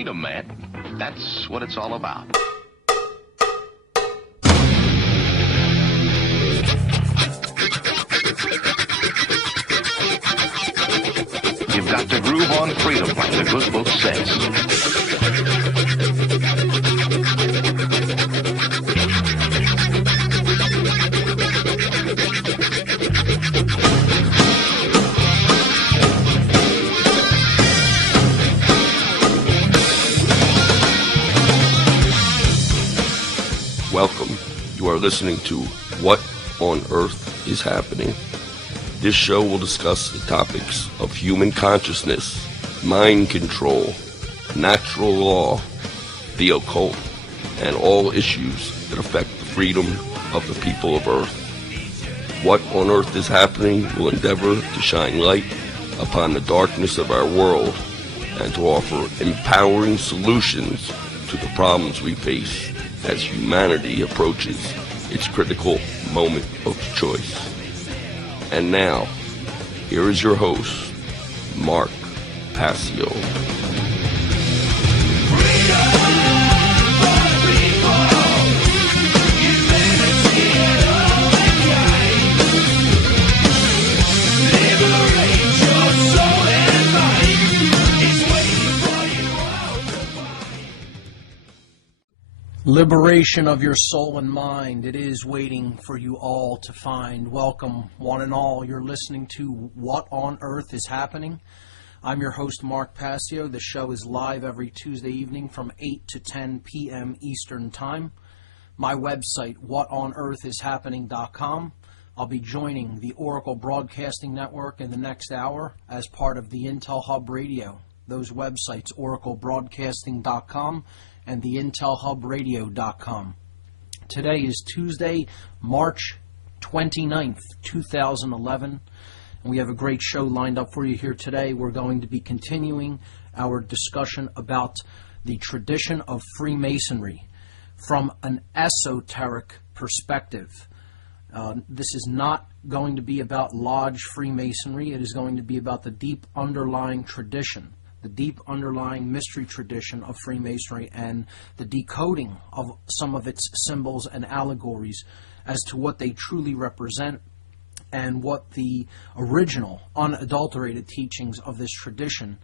freedom, man. That's what it's all about. You've got to groove on freedom, like the good book says. Welcome. You are listening to What on Earth is Happening. This show will discuss the topics of human consciousness, mind control, natural law, the occult, and all issues that affect the freedom of the people of Earth. What on Earth is Happening will endeavor to shine light upon the darkness of our world and to offer empowering solutions to the problems we face as humanity approaches its critical moment of choice. And now, here is your host, Mark Passio. Liberation of your soul and mind. It is waiting for you all to find. Welcome, one and all. You're listening to What on Earth is Happening. I'm your host, Mark Passio. The show is live every Tuesday evening from 8 to 10 p.m. Eastern Time. My website, whatonearthishappening.com. I'll be joining the Oracle Broadcasting Network in the next hour as part of the Intel Hub Radio. Those websites, oraclebroadcasting.com and the intelhubradio.com. Today is Tuesday, March 29th, 2011, and we have a great show lined up for you here today. We're going to be continuing our discussion about the tradition of Freemasonry from an esoteric perspective. This is not going to be about Lodge Freemasonry. It is going to be about the deep underlying tradition, the deep underlying mystery tradition of Freemasonry and the decoding of some of its symbols and allegories as to what they truly represent and what the original, unadulterated teachings of this tradition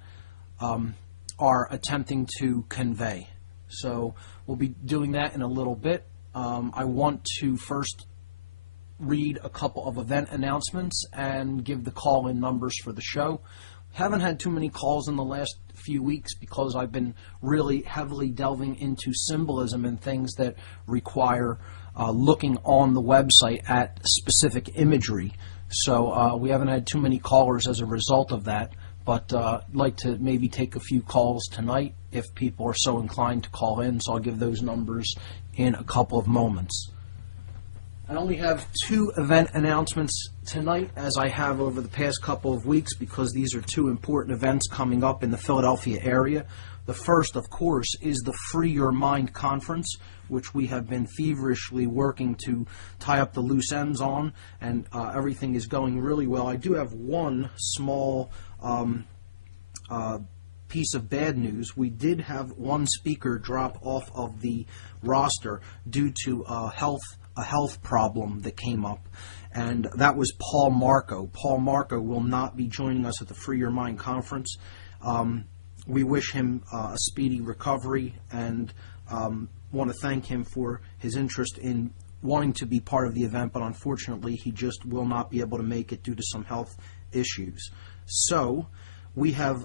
are attempting to convey. So we'll be doing that in a little bit. I want to first read a couple of event announcements and give the call-in numbers for the show. Haven't had too many calls in the last few weeks because I've been really heavily delving into symbolism and things that require looking on the website at specific imagery. So we haven't had too many callers as a result of that, but I'd like to maybe take a few calls tonight if people are so inclined to call in, so I'll give those numbers in a couple of moments. I only have two event announcements tonight, as I have over the past couple of weeks, because these are two important events coming up in the Philadelphia area. The first, of course, is the Free Your Mind Conference, which we have been feverishly working to tie up the loose ends on, and everything is going really well. I do have one small piece of bad news. We did have one speaker drop off of the roster due to a health problem that came up, and that was Paul Marco. Paul Marco will not be joining us at the Free Your Mind Conference. We wish him a speedy recovery and want to thank him for his interest in wanting to be part of the event, but unfortunately he just will not be able to make it due to some health issues. So we have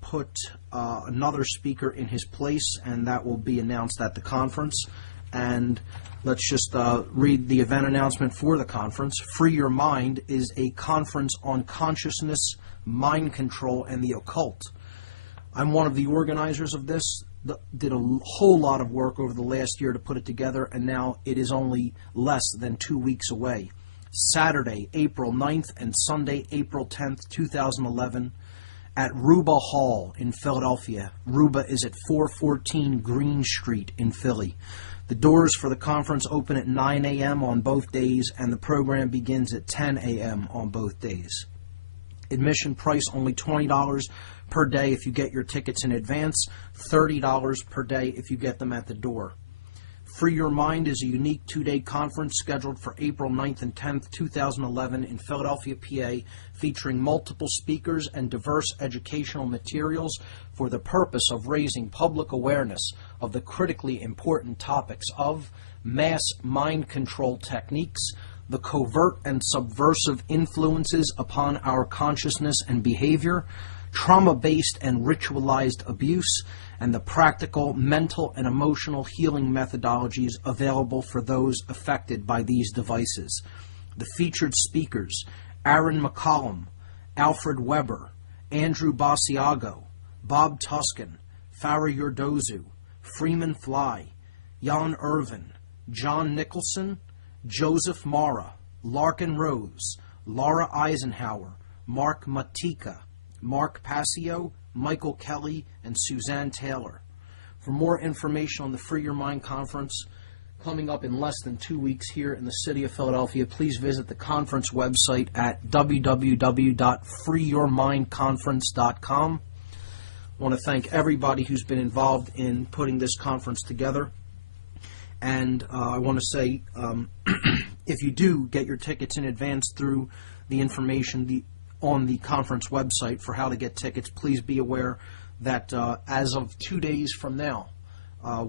put another speaker in his place, and that will be announced at the conference. And let's just read the event announcement for the conference. Free Your Mind is a conference on consciousness, mind control, and the occult. I'm one of the organizers of this. Did a whole lot of work over the last year to put it together, and now it is only less than 2 weeks away. Saturday, April 9th, and Sunday, April 10th, 2011, at Ruba Hall in Philadelphia. Ruba is at 414 Green Street in Philly. The doors for the conference open at 9 a.m. on both days, and the program begins at 10 a.m. on both days. Admission price only $20 per day if you get your tickets in advance, $30 per day if you get them at the door. Free Your Mind is a unique two-day conference scheduled for April 9th and 10th, 2011 in Philadelphia, PA, featuring multiple speakers and diverse educational materials for the purpose of raising public awareness of the critically important topics of mass mind control techniques, the covert and subversive influences upon our consciousness and behavior, trauma-based and ritualized abuse, and the practical mental and emotional healing methodologies available for those affected by these devices. The featured speakers: Aaron McCollum, Alfred Weber, Andrew Basiago, Bob Tuskin, Farah Yurdozu, Freeman Fly, Jan Irvin, John Nicholson, Joseph Mara, Larkin Rose, Laura Eisenhower, Mark Matika, Mark Passio, Michael Kelly, and Suzanne Taylor. For more information on the Free Your Mind Conference, coming up in less than 2 weeks here in the city of Philadelphia, please visit the conference website at www.freeyourmindconference.com. I want to thank everybody who's been involved in putting this conference together. And I want to say, if you do get your tickets in advance through the information on the conference website for how to get tickets, please be aware that as of 2 days from now,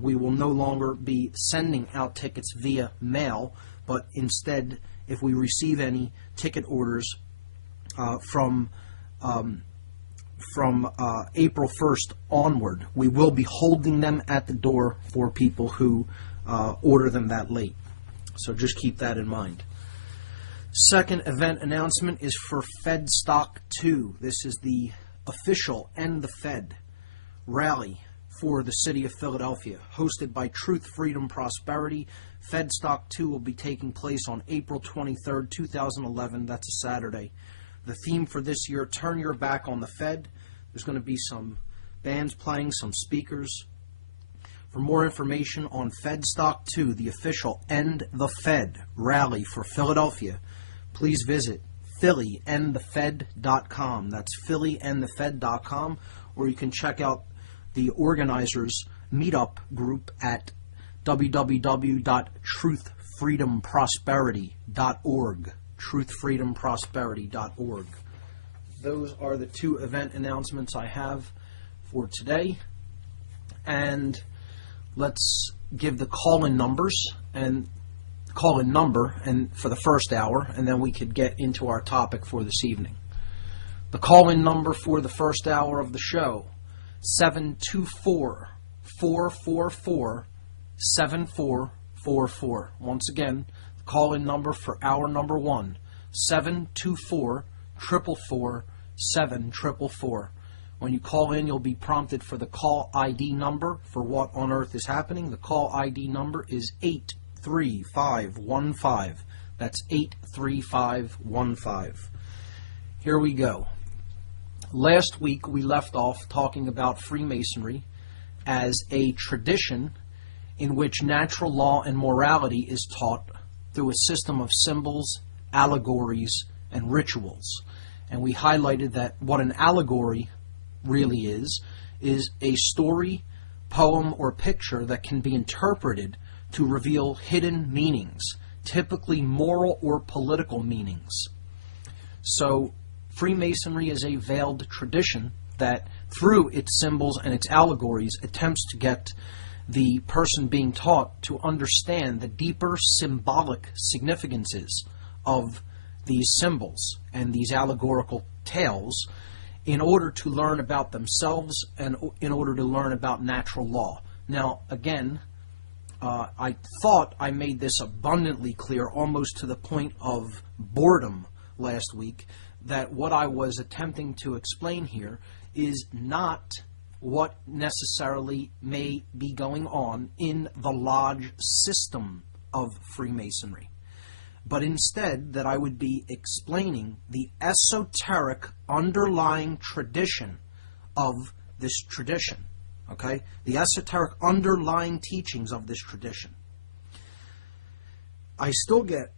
we will no longer be sending out tickets via mail, but instead, if we receive any ticket orders from April 1st onward, we will be holding them at the door for people who order them that late. So just keep that in mind. Second event announcement is for FedStock 2. This is the official End the Fed rally for the city of Philadelphia, hosted by Truth, Freedom, Prosperity. FedStock 2 will be taking place on April 23rd, 2011. That's a Saturday. The theme for this year: Turn Your Back on the Fed. There's going to be some bands playing, some speakers. For more information on FedStock 2, the official End the Fed rally for Philadelphia, please visit phillyendthefed.com. That's phillyendthefed.com, or you can check out the organizers' meetup group at www.truthfreedomprosperity.org. Truthfreedomprosperity.org. Those are the two event announcements I have for today. And let's give the call-in number for the first hour, and then we could get into our topic for this evening. The call-in number for the first hour of the show: 724-444-7444. Once again, the call-in number for hour number one: 724-444-7444. When you call in, you'll be prompted for the call ID number for What on Earth is Happening. The call ID number is 83515. That's 83515. Here we go. Last week we left off talking about Freemasonry as a tradition in which natural law and morality is taught through a system of symbols, allegories, and rituals. And we highlighted that what an allegory really is a story, poem, or picture that can be interpreted to reveal hidden meanings, typically moral or political meanings. So Freemasonry is a veiled tradition that, through its symbols and its allegories, attempts to get the person being taught to understand the deeper symbolic significances of these symbols and these allegorical tales in order to learn about themselves and in order to learn about natural law. Now, again, I thought I made this abundantly clear, almost to the point of boredom last week, that what I was attempting to explain here is not what necessarily may be going on in the lodge system of Freemasonry, but instead that I would be explaining the esoteric underlying tradition of this tradition, okay? The esoteric underlying teachings of this tradition. I still get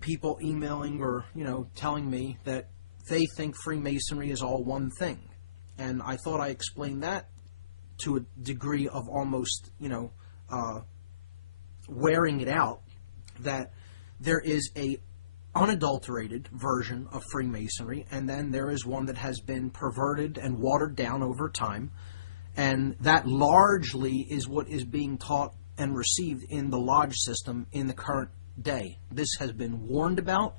people emailing or, telling me that they think Freemasonry is all one thing. And I thought I explained that to a degree of almost, wearing it out, that there is a unadulterated version of Freemasonry, and then there is one that has been perverted and watered down over time, and that largely is what is being taught and received in the lodge system in the current day. This has been warned about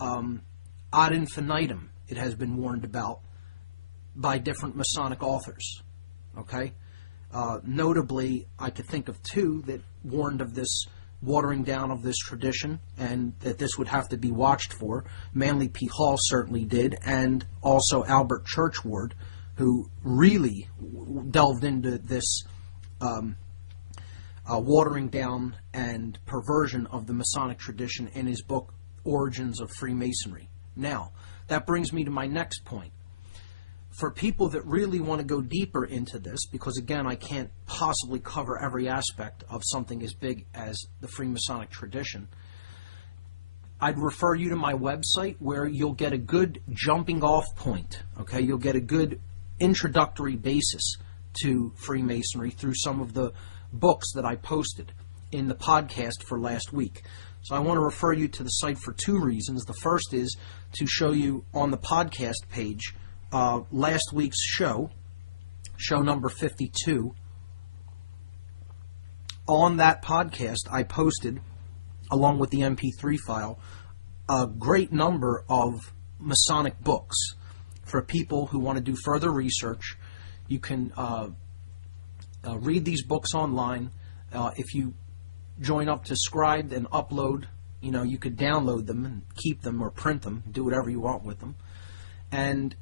ad infinitum. It has been warned about by different Masonic authors. Okay? Notably, I could think of two that warned of this watering down of this tradition, and that this would have to be watched for. Manly P. Hall certainly did, and also Albert Churchward, who really delved into this watering down and perversion of the Masonic tradition in his book, Origins of Freemasonry. Now, that brings me to my next point. For people that really want to go deeper into this, because again, I can't possibly cover every aspect of something as big as the Freemasonic tradition, I'd refer you to my website where you'll get a good jumping off point. Okay, you'll get a good introductory basis to Freemasonry through some of the books that I posted in the podcast for last week. So I want to refer you to the site for two reasons. The first is to show you on the podcast page last week's show number 52. On that podcast, I posted, along with the MP3 file, a great number of Masonic books. For people who want to do further research, you can read these books online. If you join up to Scribd and upload, you could download them and keep them or print them, do whatever you want with them. And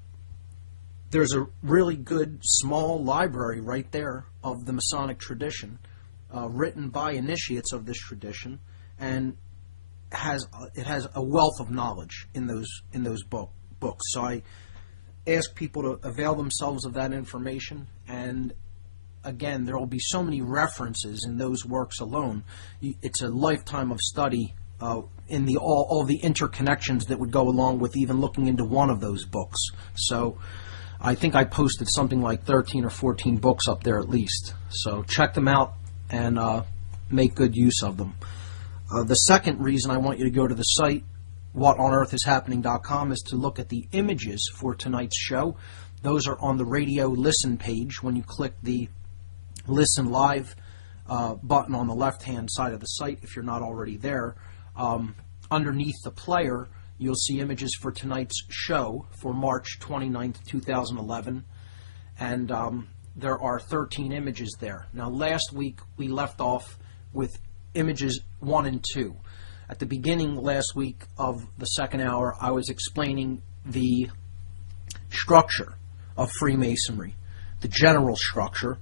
there's a really good small library right there of the Masonic tradition, written by initiates of this tradition, and it has a wealth of knowledge in those books. So I ask people to avail themselves of that information, and again, there will be so many references in those works alone. It's a lifetime of study in all the interconnections that would go along with even looking into one of those books. So I think I posted something like 13 or 14 books up there at least. So check them out and make good use of them. The second reason I want you to go to the site, whatonearthishappening.com, is to look at the images for tonight's show. Those are on the radio listen page. When you click the Listen Live button on the left-hand side of the site, if you're not already there, underneath the player, you'll see images for tonight's show for March 29th, 2011, and there are 13 images there. Now, last week we left off with images 1 and 2. At the beginning last week of the second hour, I was explaining the structure of Freemasonry, the general structure,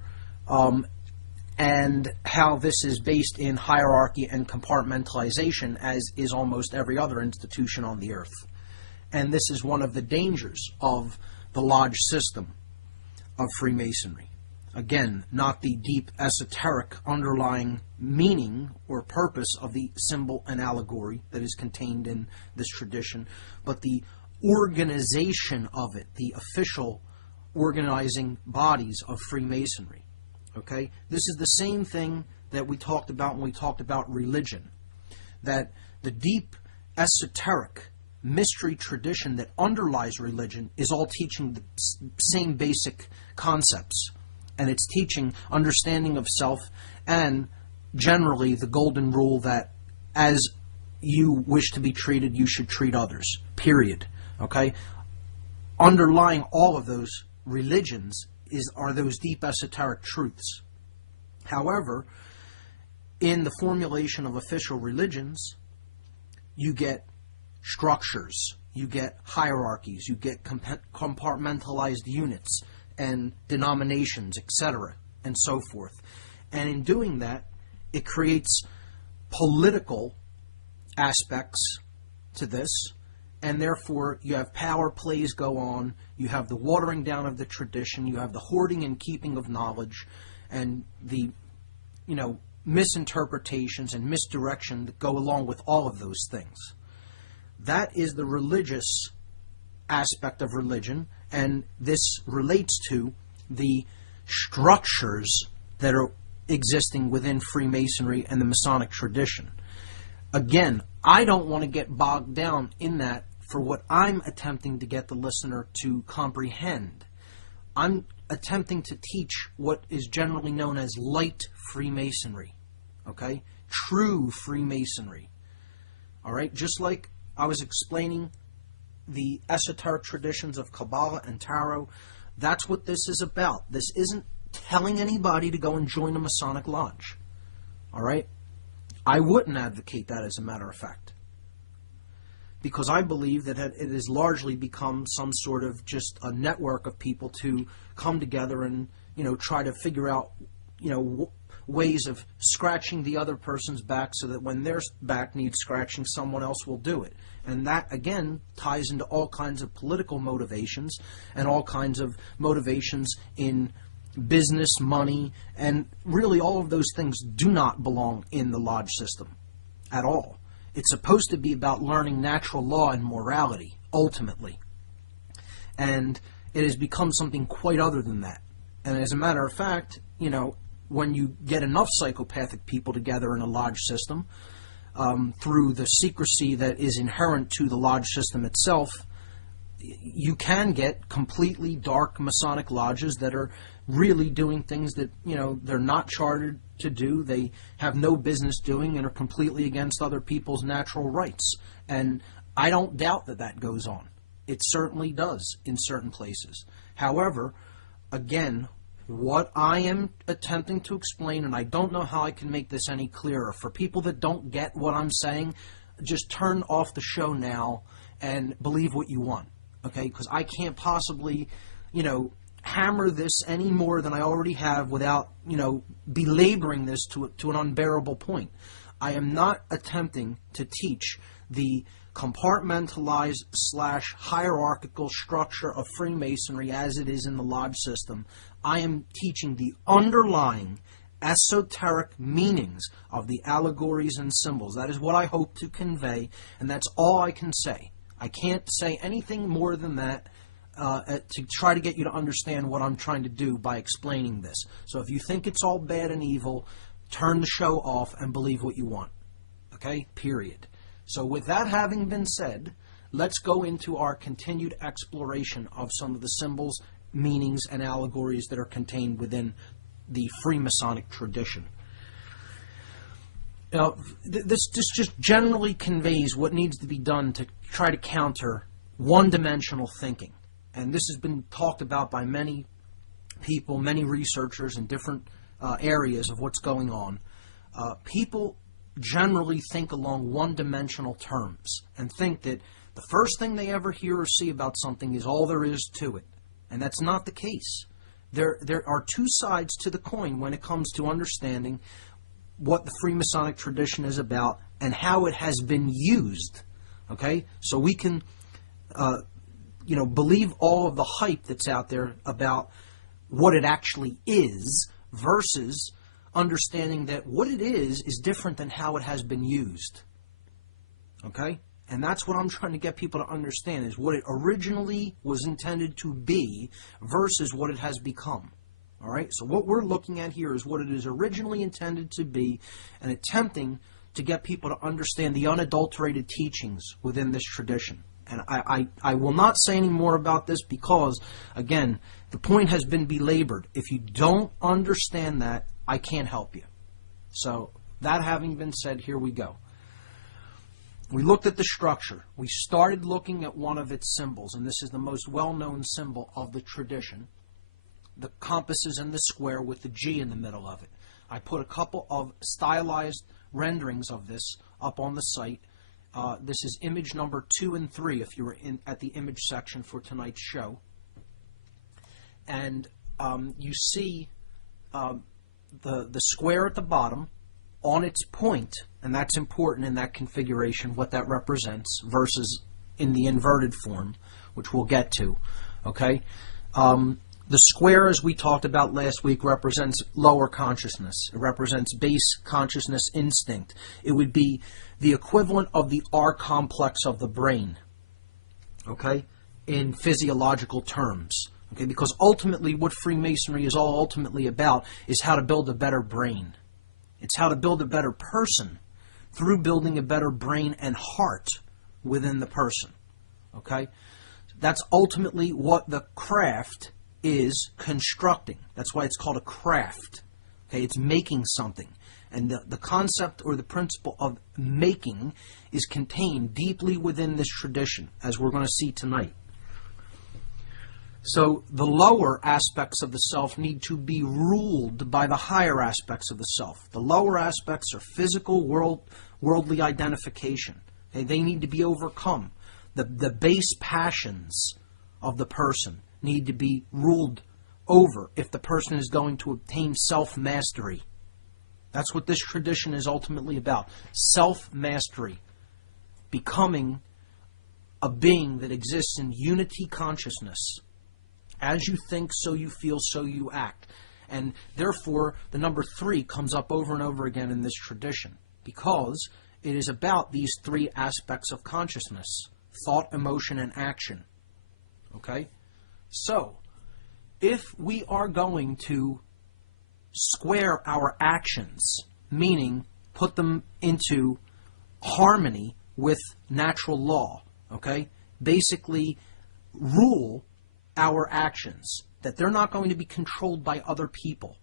and how this is based in hierarchy and compartmentalization, as is almost every other institution on the earth. And this is one of the dangers of the lodge system of Freemasonry. Again, not the deep esoteric underlying meaning or purpose of the symbol and allegory that is contained in this tradition, but the organization of it, the official organizing bodies of Freemasonry. Okay? This is the same thing that we talked about when we talked about religion, that the deep esoteric mystery tradition that underlies religion is all teaching the same basic concepts, and it's teaching understanding of self and generally the golden rule that as you wish to be treated, you should treat others, period. Okay? Underlying all of those religions are those deep esoteric truths. However, in the formulation of official religions, you get structures, you get hierarchies, you get compartmentalized units and denominations, etc., and so forth. And in doing that, it creates political aspects to this, and therefore you have power plays go on, you have the watering down of the tradition, you have the hoarding and keeping of knowledge, and the misinterpretations and misdirection that go along with all of those things. That is the religious aspect of religion, And this relates to the structures that are existing within Freemasonry and the Masonic tradition. Again, I don't want to get bogged down in that for what I'm attempting to get the listener to comprehend. I'm attempting to teach what is generally known as light Freemasonry, okay? True Freemasonry, all right? Just like I was explaining the esoteric traditions of Kabbalah and Tarot, that's what this is about. This isn't telling anybody to go and join a Masonic lodge, all right? I wouldn't advocate that, as a matter of fact, because I believe that it has largely become some sort of just a network of people to come together and, try to figure out, ways of scratching the other person's back so that when their back needs scratching, someone else will do it. And that, again, ties into all kinds of political motivations and all kinds of motivations in business, money, and really all of those things do not belong in the lodge system at all. It's supposed to be about learning natural law and morality, ultimately. And it has become something quite other than that. And as a matter of fact, when you get enough psychopathic people together in a lodge system, through the secrecy that is inherent to the lodge system itself, you can get completely dark Masonic lodges that are really doing things that, they're not chartered to do, they have no business doing, and are completely against other people's natural rights. And I don't doubt that that goes on. It certainly does in certain places. However, again, what I am attempting to explain, and I don't know how I can make this any clearer, for people that don't get what I'm saying, just turn off the show now and believe what you want, okay? Because I can't possibly, hammer this any more than I already have without, belaboring this to an unbearable point. I am not attempting to teach the compartmentalized / hierarchical structure of Freemasonry as it is in the lodge system. I am teaching the underlying esoteric meanings of the allegories and symbols. That is what I hope to convey, and that's all I can say. I can't say anything more than that to try to get you to understand what I'm trying to do by explaining this. So if you think it's all bad and evil, turn the show off and believe what you want. Okay? Period. So with that having been said, let's go into our continued exploration of some of the symbols, meanings, and allegories that are contained within the Freemasonic tradition. Now, this just generally conveys what needs to be done to try to counter one-dimensional thinking. And this has been talked about by many people, many researchers in different areas of what's going on. People generally think along one-dimensional terms and think that the first thing they ever hear or see about something is all there is to it. And that's not the case. There are two sides to the coin when it comes to understanding what the Freemasonic tradition is about and how it has been used. Okay? So we can, believe all of the hype that's out there about what it actually is versus understanding that what it is different than how it has been used. Okay? And that's what I'm trying to get people to understand, is what it originally was intended to be versus what it has become. All right? So what we're looking at here is what it is originally intended to be, and attempting to get people to understand the unadulterated teachings within this tradition. And I will not say any more about this because, again, the point has been belabored. If you don't understand that, I can't help you. So that having been said, here we go. We looked at the structure. We started looking at one of its symbols, and this is the most well-known symbol of the tradition. The compass is in the square with the G in the middle of it. I put a couple of stylized renderings of this up on the site. This is image number 2 and 3 if you were at the image section for tonight's show. And you see the square at the bottom on its point, and that's important in that configuration, what that represents, versus in the inverted form, which we'll get to. Okay? The square, as we talked about last week, represents lower consciousness. It represents base consciousness instinct. It would be the equivalent of the R complex of the brain. Okay? in physiological terms. Okay, because ultimately what Freemasonry is all ultimately about is how to build a better brain. It's how to build a better person through building a better brain and heart within the person. Okay? That's ultimately what the craft is constructing. That's why it's called a craft. Okay? It's making something. And the concept or the principle of making is contained deeply within this tradition, as we're going to see tonight. So the lower aspects of the self need to be ruled by the higher aspects of the self. The lower aspects are physical, worldly identification. Okay? They need to be overcome. The base passions of the person need to be ruled over if the person is going to obtain self-mastery. That's what this tradition is ultimately about. Self-mastery. Becoming a being that exists in unity consciousness. As you think, so you feel, so you act. And therefore, the number 3 comes up over and over again in this tradition, because it is about these 3 aspects of consciousness: thought, emotion, and action. Okay? So, if we are going to square our actions, meaning put them into harmony with natural law, okay? Basically, rule our actions, that they're not going to be controlled by other people,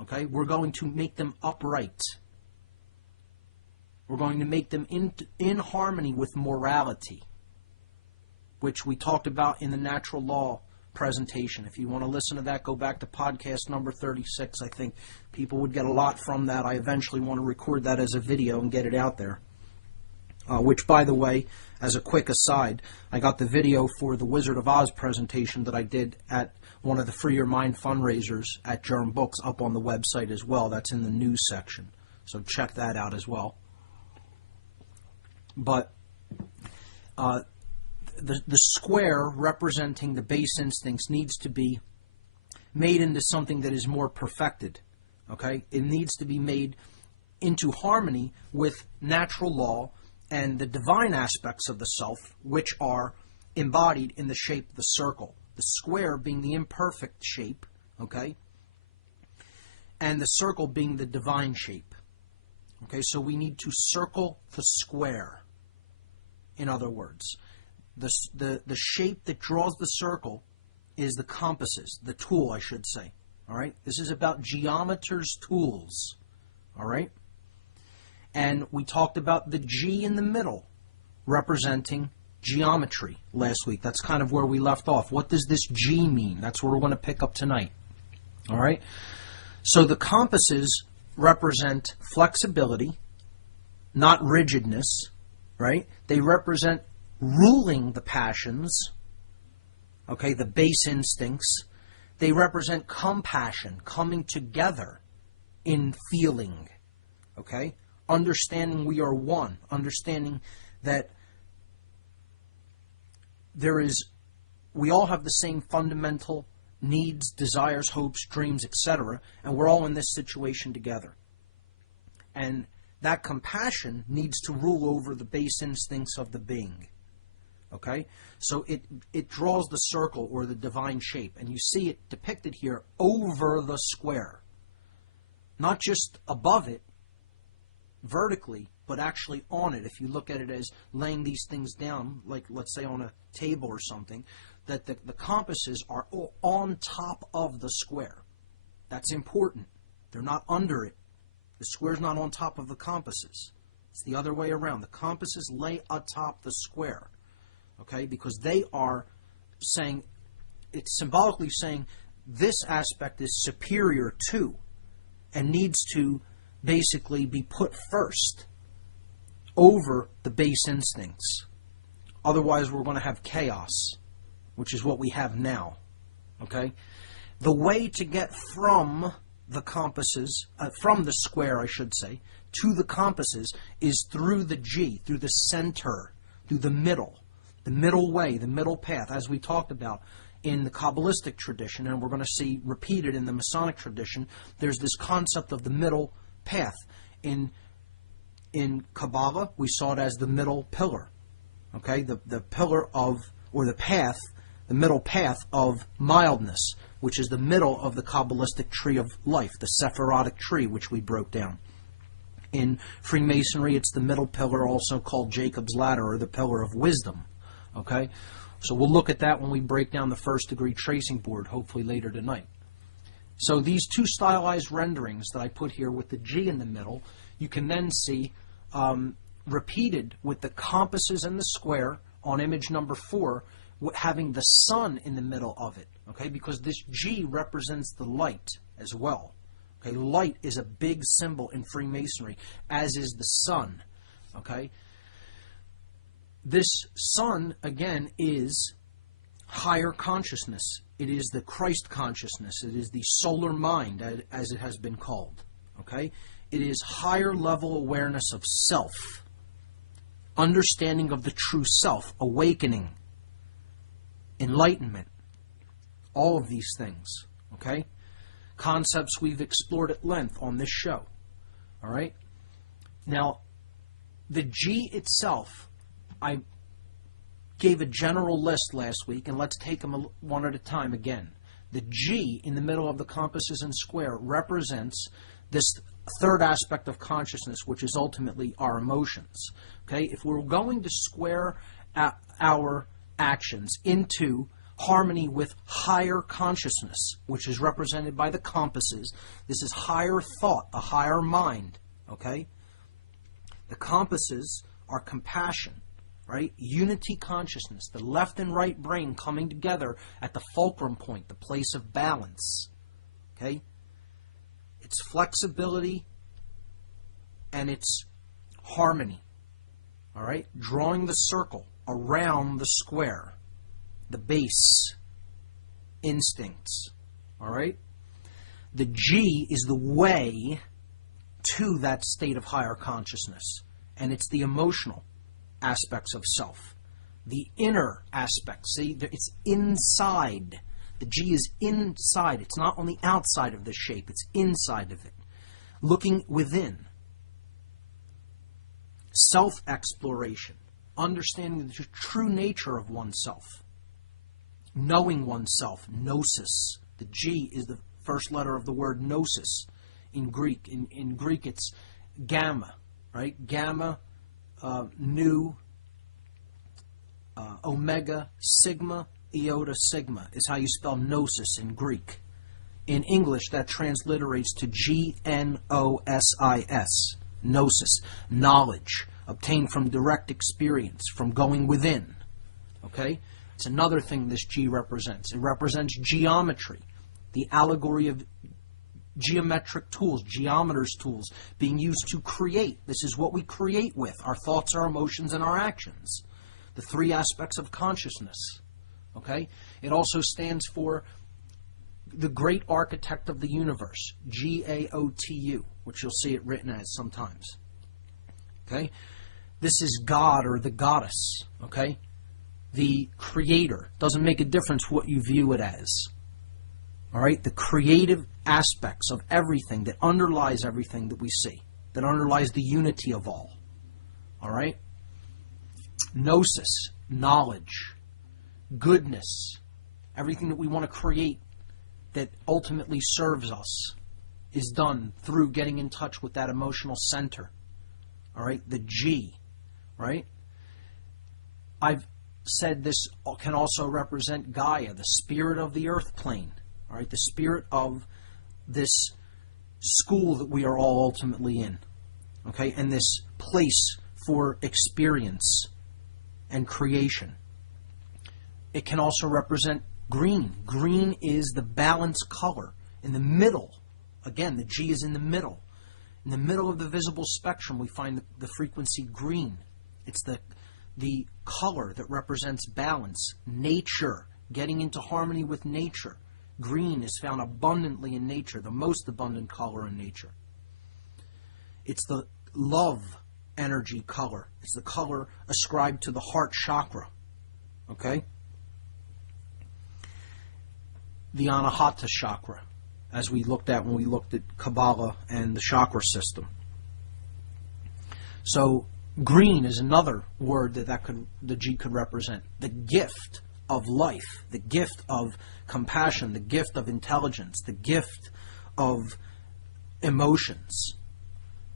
okay? We're going to make them upright. We're going to make them in harmony with morality, which we talked about in the natural law presentation. If you want to listen to that, go back to podcast number 36. I think people would get a lot from that. I eventually want to record that as a video and get it out there. Which, by the way, as a quick aside, I got the video for the Wizard of Oz presentation that I did at one of the Free Your Mind fundraisers at Germ Books up on the website as well. That's in the news section. So check that out as well. But the square representing the base instincts needs to be made into something that is more perfected. Okay? It needs to be made into harmony with natural law and the divine aspects of the self, which are embodied in the shape of the circle. The square being the imperfect shape, okay? And the circle being the divine shape. Okay, so we need to circle the square. In other words, the shape that draws the circle is the compasses, the tool, I should say. All right? This is about geometers' tools. All right? And we talked about the G in the middle representing geometry last week. That's kind of where we left off. What does this G mean? That's what we're going to pick up tonight. All right? So the compasses represent flexibility, not rigidness, right? They represent ruling the passions, okay, the base instincts. They represent compassion, coming together in feeling, okay? Understanding we are one, understanding that we all have the same fundamental needs, desires, hopes, dreams, etc., and we're all in this situation together. And that compassion needs to rule over the base instincts of the being. Okay? So it draws the circle or the divine shape, and you see it depicted here over the square. Not just above it, vertically, but actually on it. If you look at it as laying these things down, like let's say on a table or something, that the compasses are all on top of the square. That's important. They're not under it. The square's not on top of the compasses. It's the other way around. The compasses lay atop the square, okay, because they are saying, it's symbolically saying this aspect is superior to and needs to basically be put first over the base instincts. Otherwise, we're going to have chaos, which is what we have now. Okay? The way to get from the compasses, from the square, I should say, to the compasses is through the G, through the center, through the middle way, the middle path, as we talked about in the Kabbalistic tradition, and we're going to see repeated in the Masonic tradition. There's this concept of the middle path. In Kabbalah, we saw it as the middle pillar. Okay, the pillar of, or the path the middle path of mildness, which is the middle of the Kabbalistic tree of life, the Sephirotic tree, which we broke down. In Freemasonry, it's the middle pillar, also called Jacob's Ladder, or the pillar of wisdom. Okay? So we'll look at that when we break down the first degree tracing board, hopefully later tonight. So these two stylized renderings that I put here with the G in the middle, you can then see repeated with the compasses and the square on image number 4, having the sun in the middle of it, okay, because this G represents the light as well. Okay, light is a big symbol in Freemasonry, as is the sun. Okay, this sun, again, is higher consciousness. It is the Christ consciousness. It is the solar mind, as it has been called. Okay, it is higher level awareness of self, understanding of the true self, awakening, enlightenment, all of these things, okay? Concepts we've explored at length on this show, all right? Now, the G itself, I gave a general list last week, and let's take them one at a time again. The G in the middle of the compasses and square represents this third aspect of consciousness, which is ultimately our emotions, okay? If we're going to square our actions into harmony with higher consciousness, which is represented by the compasses. This is higher thought, a higher mind, okay? The compasses are compassion, right? Unity consciousness, the left and right brain coming together at the fulcrum point, the place of balance, okay? It's flexibility and it's harmony, all right? Drawing the circle around the square, the base instincts, all right? The G is the way to that state of higher consciousness, and it's the emotional aspects of self. The inner aspects, see, it's inside. The G is inside. It's not on the outside of the shape, it's inside of it. Looking within. Self-exploration. Understanding the true nature of oneself, knowing oneself, gnosis. The G is the first letter of the word gnosis in Greek. In Greek, it's gamma, right? Gamma, nu, omega, sigma, iota, sigma is how you spell gnosis in Greek. In English, that transliterates to Gnosis, gnosis, knowledge, obtained from direct experience, from going within. Okay? It's another thing this G represents. It represents geometry, the allegory of geometric tools, geometers' tools, being used to create. This is what we create with, our thoughts, our emotions, and our actions. The three aspects of consciousness. Okay? It also stands for the great architect of the universe, G-A-O-T-U, which you'll see it written as sometimes. Okay? This is God or the goddess, okay? The creator. Doesn't make a difference what you view it as. All right? The creative aspects of everything that underlies everything that we see, that underlies the unity of all. All right? Gnosis, knowledge, goodness, everything that we want to create that ultimately serves us is done through getting in touch with that emotional center. All right? The G. Right? I've said this can also represent Gaia, the spirit of the earth plane. All right? The spirit of this school that we are all ultimately in. Okay? And this place for experience and creation. It can also represent green. Green is the balanced color. In the middle, again, the G is in the middle. In the middle of the visible spectrum, we find the frequency green. It's the color that represents balance, nature, getting into harmony with nature. Green is found abundantly in nature, the most abundant color in nature. It's the love energy color. It's the color ascribed to the heart chakra. Okay? The Anahata chakra, as we looked at when we looked at Kabbalah and the chakra system. So, green is another word that the G could represent. The gift of life, the gift of compassion, the gift of intelligence, the gift of emotions,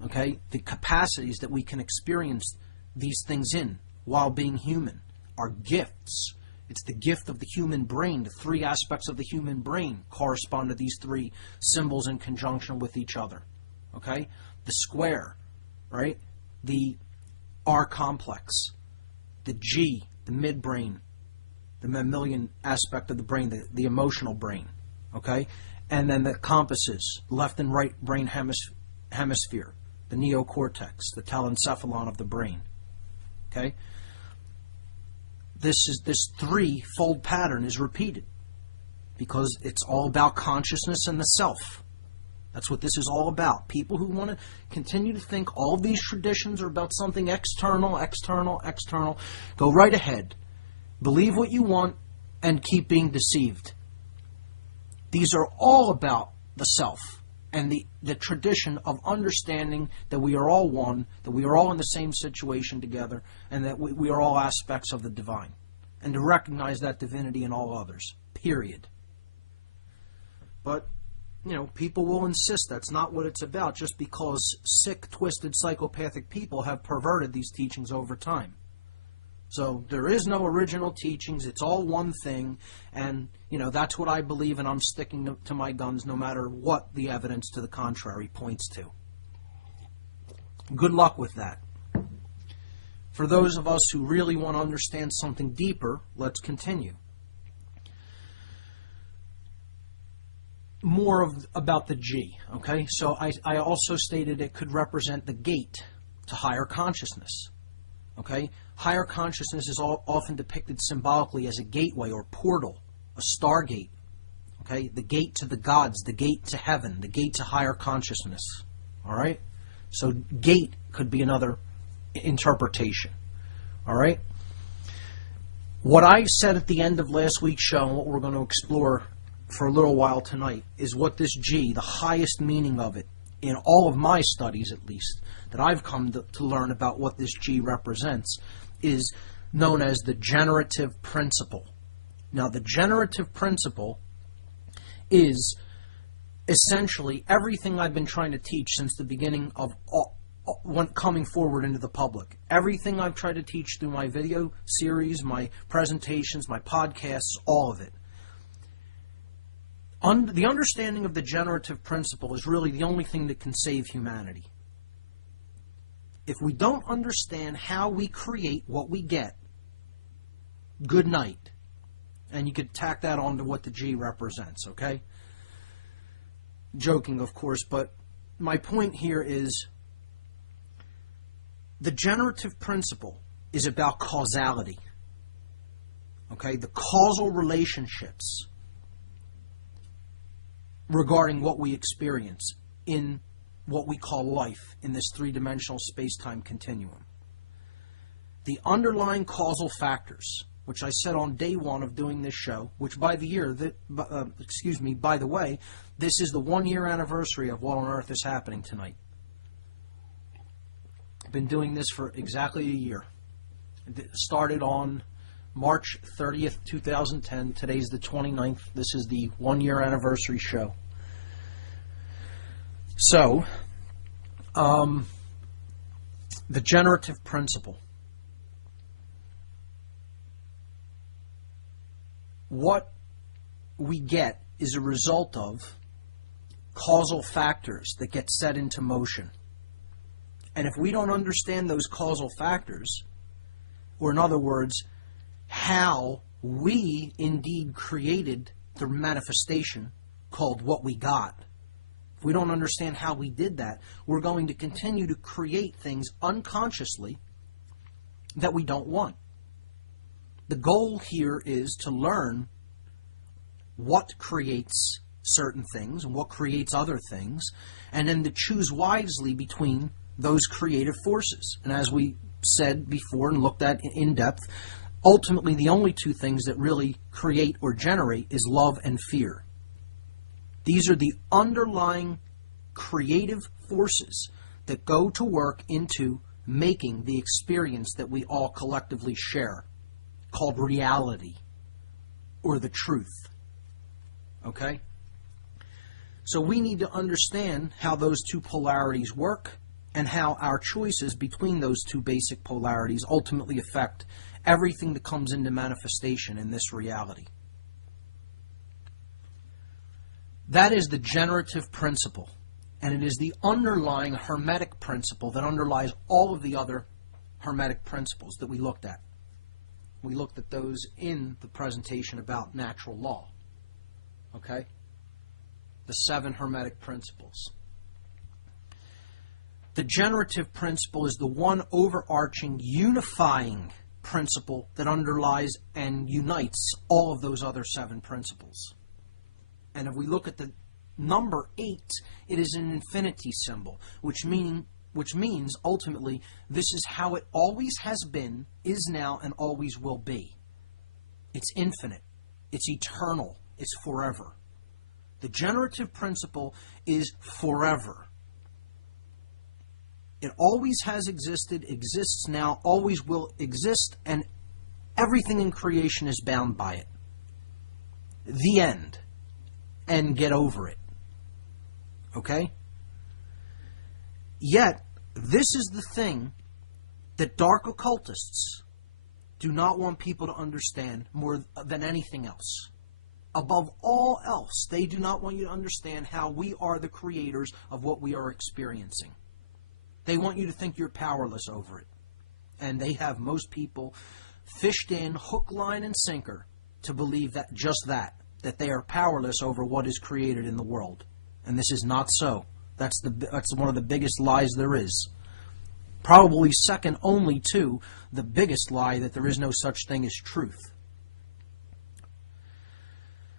okay? The capacities that we can experience these things in while being human are gifts. It's the gift of the human brain. The three aspects of the human brain correspond to these three symbols in conjunction with each other, okay? The square, right? The R complex, the G, the midbrain, the mammalian aspect of the brain, the emotional brain, okay? And then the compasses, left and right brain hemisphere, the neocortex, the telencephalon of the brain, okay? This threefold pattern is repeated because it's all about consciousness and the self. That's what this is all about. People who want to continue to think all of these traditions are about something external, go right ahead. Believe what you want and keep being deceived. These are all about the self and the tradition of understanding that we are all one, that we are all in the same situation together, and that we are all aspects of the divine, and to recognize that divinity in all others, period. But, you know, people will insist that's not what it's about just because sick, twisted, psychopathic people have perverted these teachings over time. So there is no original teachings. It's all one thing. And, you know, that's what I believe, and I'm sticking to my guns no matter what the evidence to the contrary points to. Good luck with that. For those of us who really want to understand something deeper, let's continue. More about the G, okay? So I also stated it could represent the gate to higher consciousness, okay? Higher consciousness is often depicted symbolically as a gateway or portal, a stargate, okay? The gate to the gods, the gate to heaven, the gate to higher consciousness, all right? So gate could be another interpretation, all right? What I said at the end of last week's show, and what we're going to explore for a little while tonight, is what this G, the highest meaning of it, in all of my studies at least, that I've come to learn about what this G represents, is known as the generative principle. Now, the generative principle is essentially everything I've been trying to teach since the beginning of coming forward into the public. Everything I've tried to teach through my video series, my presentations, my podcasts, all of it. The understanding of the generative principle is really the only thing that can save humanity. If we don't understand how we create what we get, good night. And you could tack that on to what the G represents, okay? Joking, of course, but my point here is the generative principle is about causality, okay? The causal relationships regarding what we experience in what we call life in this three-dimensional space-time continuum. The underlying causal factors, which I said on day one of doing this show, which by the way, this is the 1-year anniversary of What on Earth is Happening tonight. I've been doing this for exactly a year. It started on March 30th, 2010. Today's the 29th. This is the 1-year anniversary show. So, the generative principle. What we get is a result of causal factors that get set into motion. And if we don't understand those causal factors, or in other words, how we indeed created the manifestation called what we got, if we don't understand how we did that, we're going to continue to create things unconsciously that we don't want. The goal here is to learn what creates certain things and what creates other things, and then to choose wisely between those creative forces. And as we said before and looked at in depth, ultimately the only two things that really create or generate is love and fear. These are the underlying creative forces that go to work into making the experience that we all collectively share, called reality. or the truth. Okay? So we need to understand how those two polarities work and how our choices between those two basic polarities ultimately affect everything that comes into manifestation in this reality. That is the generative principle, and it is the underlying Hermetic principle that underlies all of the other Hermetic principles that we looked at. We looked at those in the presentation about natural law. Okay? The 7 Hermetic principles. The generative principle is the one overarching, unifying principle that underlies and unites all of those other 7 principles. And if we look at the number 8, it is an infinity symbol, which means ultimately this is how it always has been, is now, and always will be. It's infinite. It's eternal. It's forever. The generative principle is forever. It always has existed, exists now, always will exist, and everything in creation is bound by it. The end. And get over it. Okay? Yet, this is the thing that dark occultists do not want people to understand more than anything else. Above all else, they do not want you to understand how we are the creators of what we are experiencing. They want you to think you're powerless over it. And they have most people fished in hook, line, and sinker to believe that that they are powerless over what is created in the world. And this is not so. That's one of the biggest lies there is. Probably second only to the biggest lie that there is no such thing as truth.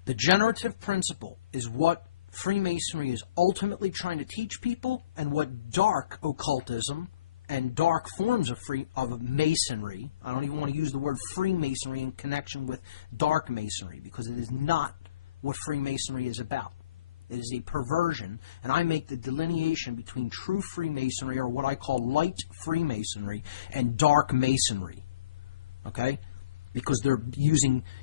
The generative principle is what Freemasonry is ultimately trying to teach people, and what dark occultism and dark forms of Masonry, I don't even want to use the word Freemasonry in connection with dark Masonry, because it is not what Freemasonry is about. It is a perversion, and I make the delineation between true Freemasonry, or what I call light Freemasonry, and dark Masonry. Okay? Because they're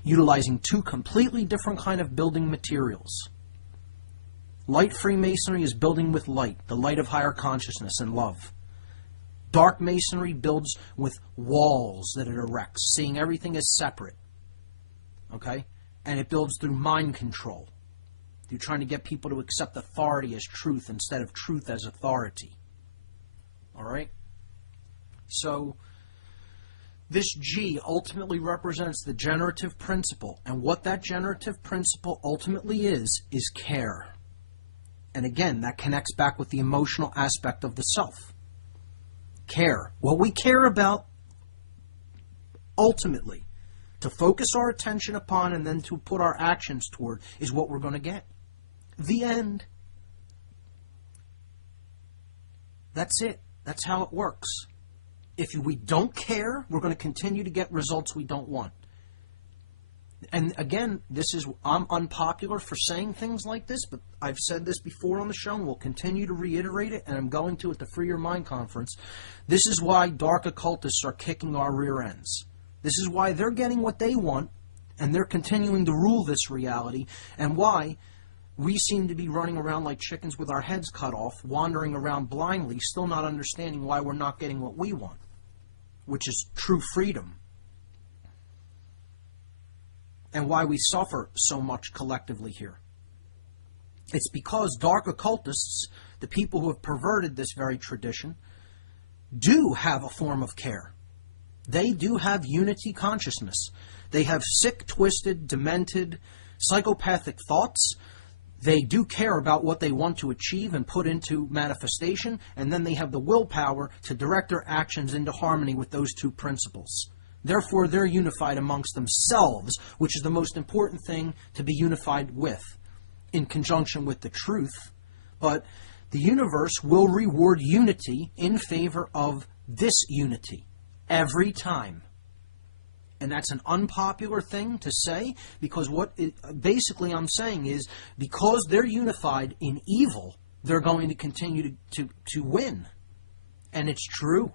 utilizing 2 completely different kind of building materials. Light Freemasonry is building with light, the light of higher consciousness and love. Dark Masonry builds with walls that it erects, seeing everything as separate. Okay? And it builds through mind control. You're trying to get people to accept authority as truth instead of truth as authority. Alright? So, this G ultimately represents the generative principle. And what that generative principle ultimately is care. And again, that connects back with the emotional aspect of the self. Care. What we care about, ultimately, to focus our attention upon and then to put our actions toward, is what we're going to get. The end. That's it. That's how it works. If we don't care, we're going to continue to get results we don't want. And again, I'm unpopular for saying things like this, but I've said this before on the show and will continue to reiterate it, and I'm going to at the Free Your Mind conference. This is why dark occultists are kicking our rear ends. This is why they're getting what they want, and they're continuing to rule this reality, and why we seem to be running around like chickens with our heads cut off, wandering around blindly, still not understanding why we're not getting what we want, which is true freedom. And why we suffer so much collectively here. It's because dark occultists, the people who have perverted this very tradition, do have a form of care. They do have unity consciousness. They have sick, twisted, demented, psychopathic thoughts. They do care about what they want to achieve and put into manifestation, and then they have the willpower to direct their actions into harmony with those 2 principles. Therefore, they're unified amongst themselves, which is the most important thing to be unified with, in conjunction with the truth. But the universe will reward unity in favor of disunity every time. And that's an unpopular thing to say, because basically I'm saying is, because they're unified in evil, they're going to continue to win. And it's true.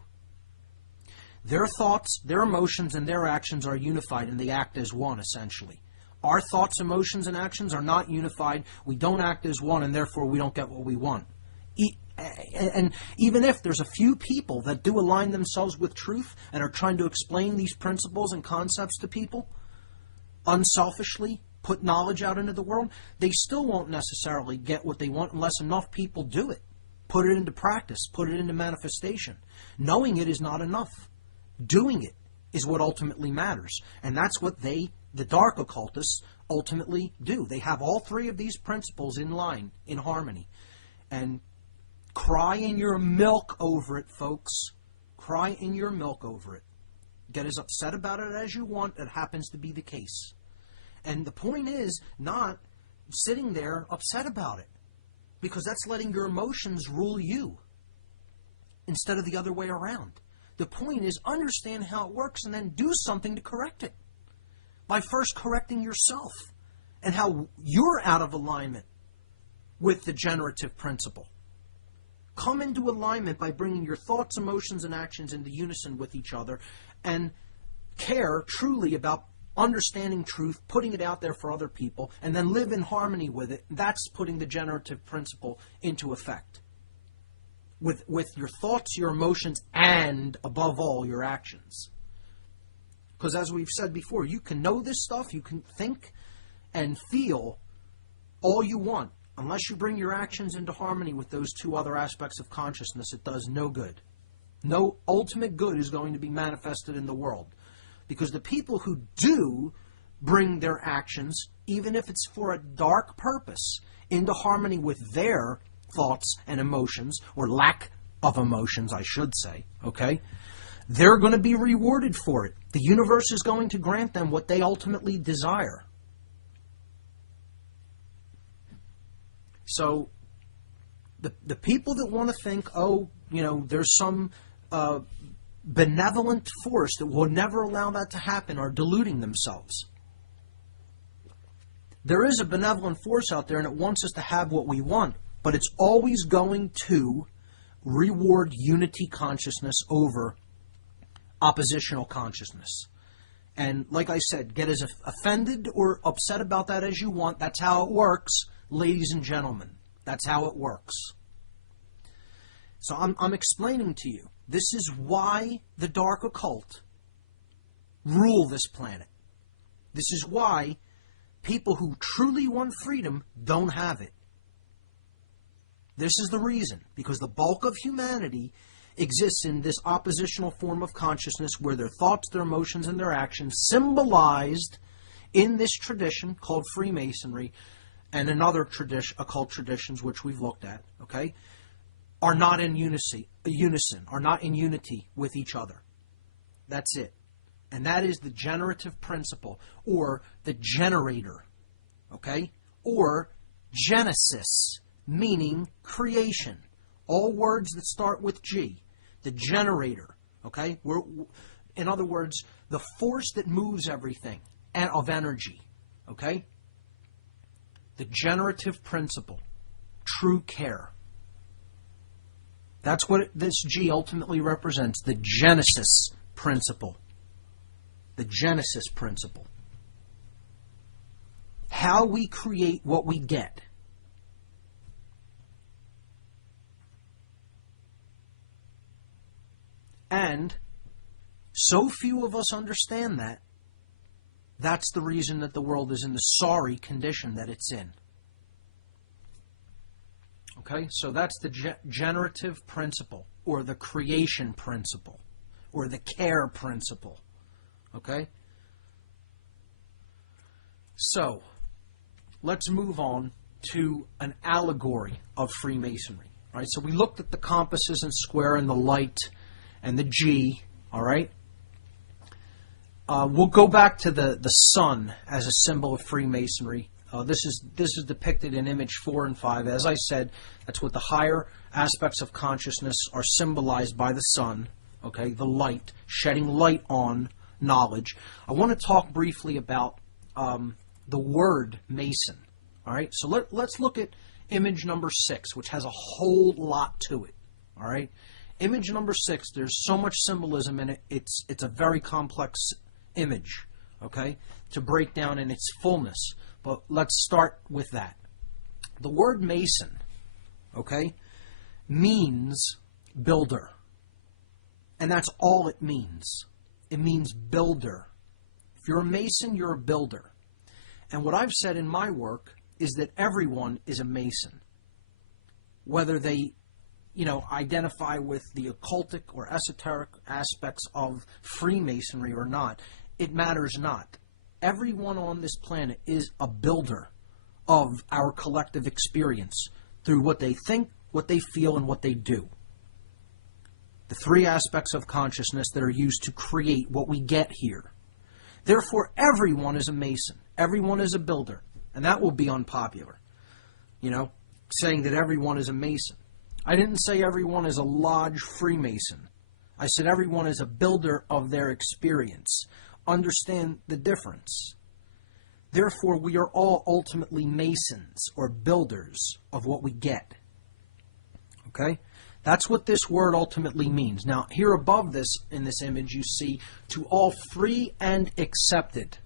Their thoughts, their emotions, and their actions are unified, and they act as one, essentially. Our thoughts, emotions, and actions are not unified. We don't act as one, and therefore we don't get what we want. And even if there's a few people that do align themselves with truth and are trying to explain these principles and concepts to people, unselfishly put knowledge out into the world, they still won't necessarily get what they want unless enough people do it. Put it into practice, put it into manifestation. Knowing it is not enough. Doing it is what ultimately matters. And that's what the dark occultists, ultimately do. They have all three of these principles in line, in harmony. And cry in your milk over it, folks. Cry in your milk over it. Get as upset about it as you want. It happens to be the case. And the point is not sitting there upset about it, because that's letting your emotions rule you instead of the other way around. The point is understand how it works and then do something to correct it by first correcting yourself and how you're out of alignment with the generative principle. Come into alignment by bringing your thoughts, emotions, and actions into unison with each other and care truly about understanding truth, putting it out there for other people, and then live in harmony with it. That's putting the generative principle into effect with your thoughts, your emotions, and above all, your actions. Because as we've said before, you can know this stuff, you can think and feel all you want. Unless you bring your actions into harmony with those two other aspects of consciousness, it does no good. No ultimate good is going to be manifested in the world. Because the people who do bring their actions, even if it's for a dark purpose, into harmony with their thoughts and emotions, or lack of emotions, I should say, okay, they're going to be rewarded for it. The universe is going to grant them what they ultimately desire. So the people that want to think, oh, there's some benevolent force that will never allow that to happen, are deluding themselves. There is a benevolent force out there and it wants us to have what we want, but it's always going to reward unity consciousness over oppositional consciousness. And like I said, get as offended or upset about that as you want. That's how it works, ladies and gentlemen. That's how it works. So I'm explaining to you. This is why the dark occult rule this planet. This is why people who truly want freedom don't have it. This is the reason. Because the bulk of humanity exists in this oppositional form of consciousness where their thoughts, their emotions, and their actions, symbolized in this tradition called Freemasonry and in other occult traditions which we've looked at, okay, are not in unison, are not in unity with each other. That's it. And that is the generative principle, or the generator, okay? Or Genesis, meaning creation. All words that start with G. The generator, okay? In other words, the force that moves everything and of energy, okay? The generative principle, true care. That's what this G ultimately represents, the Genesis principle. The Genesis principle. How we create what we get. And so few of us understand that. That's the reason that the world is in the sorry condition that it's in. Okay, so that's the generative principle, or the creation principle, or the care principle. Okay? So, let's move on to an allegory of Freemasonry. All right, so we looked at the compasses and square and the light and the G, all right? We'll go back to the sun as a symbol of Freemasonry. This is depicted in image 4 and 5. As I said, that's what the higher aspects of consciousness are symbolized by the sun, okay, the light, shedding light on knowledge. I want to talk briefly about the word Mason, all right? So let's look at image number 6, which has a whole lot to it, all right? Image number 6, there's so much symbolism in it, it's a very complex image, okay, to break down in its fullness. But let's start with that. The word Mason, okay, means builder. And that's all it means. It means builder. If you're a Mason, you're a builder. And what I've said in my work is that everyone is a Mason. Whether they, identify with the occultic or esoteric aspects of Freemasonry or not, it matters not. Everyone on this planet is a builder of our collective experience through what they think, what they feel, and what they do. The three aspects of consciousness that are used to create what we get here. Therefore, everyone is a Mason. Everyone is a builder. And that will be unpopular, saying that everyone is a Mason. I didn't say everyone is a lodge Freemason. I said everyone is a builder of their experience. Understand the difference. Therefore, we are all ultimately Masons or builders of what we get. Okay? That's what this word ultimately means. Now, here above this, in this image, you see, to all free and accepted.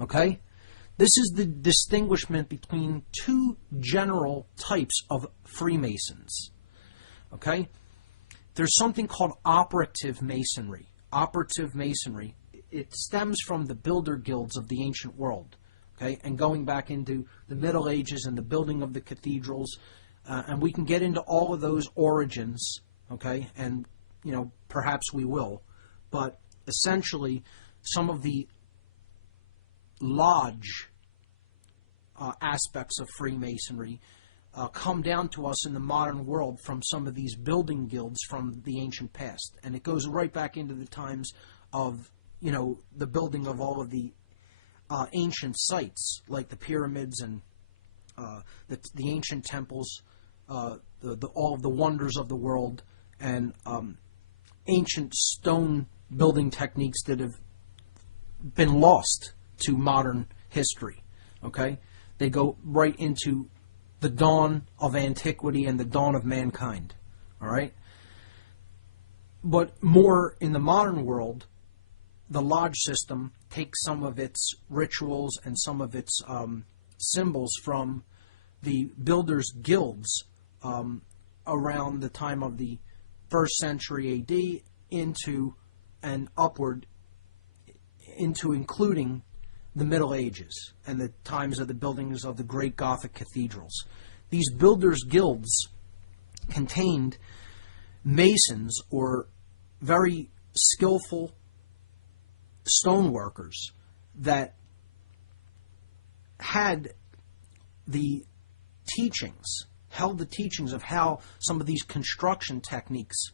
Okay? This is the distinguishment between two general types of Freemasons. Okay? There's something called operative Masonry. Operative Masonry, it stems from the builder guilds of the ancient world. Okay? And going back into the Middle Ages and the building of the cathedrals, and we can get into all of those origins, okay? And, perhaps we will. But essentially, some of the lodge aspects of Freemasonry come down to us in the modern world from some of these building guilds from the ancient past. And it goes right back into the times of, the building of all of the ancient sites, like the pyramids and the ancient temples, all of the wonders of the world, and ancient stone building techniques that have been lost to modern history. Okay? They go right into the dawn of antiquity and the dawn of mankind. All right? But more in the modern world, the lodge system takes some of its rituals and some of its symbols from the builders' guilds around the time of the 1st century AD into and upward into including the Middle Ages and the times of the buildings of the great Gothic cathedrals. These builders' guilds contained masons or very skillful stoneworkers that had the teachings, held the teachings of how some of these construction techniques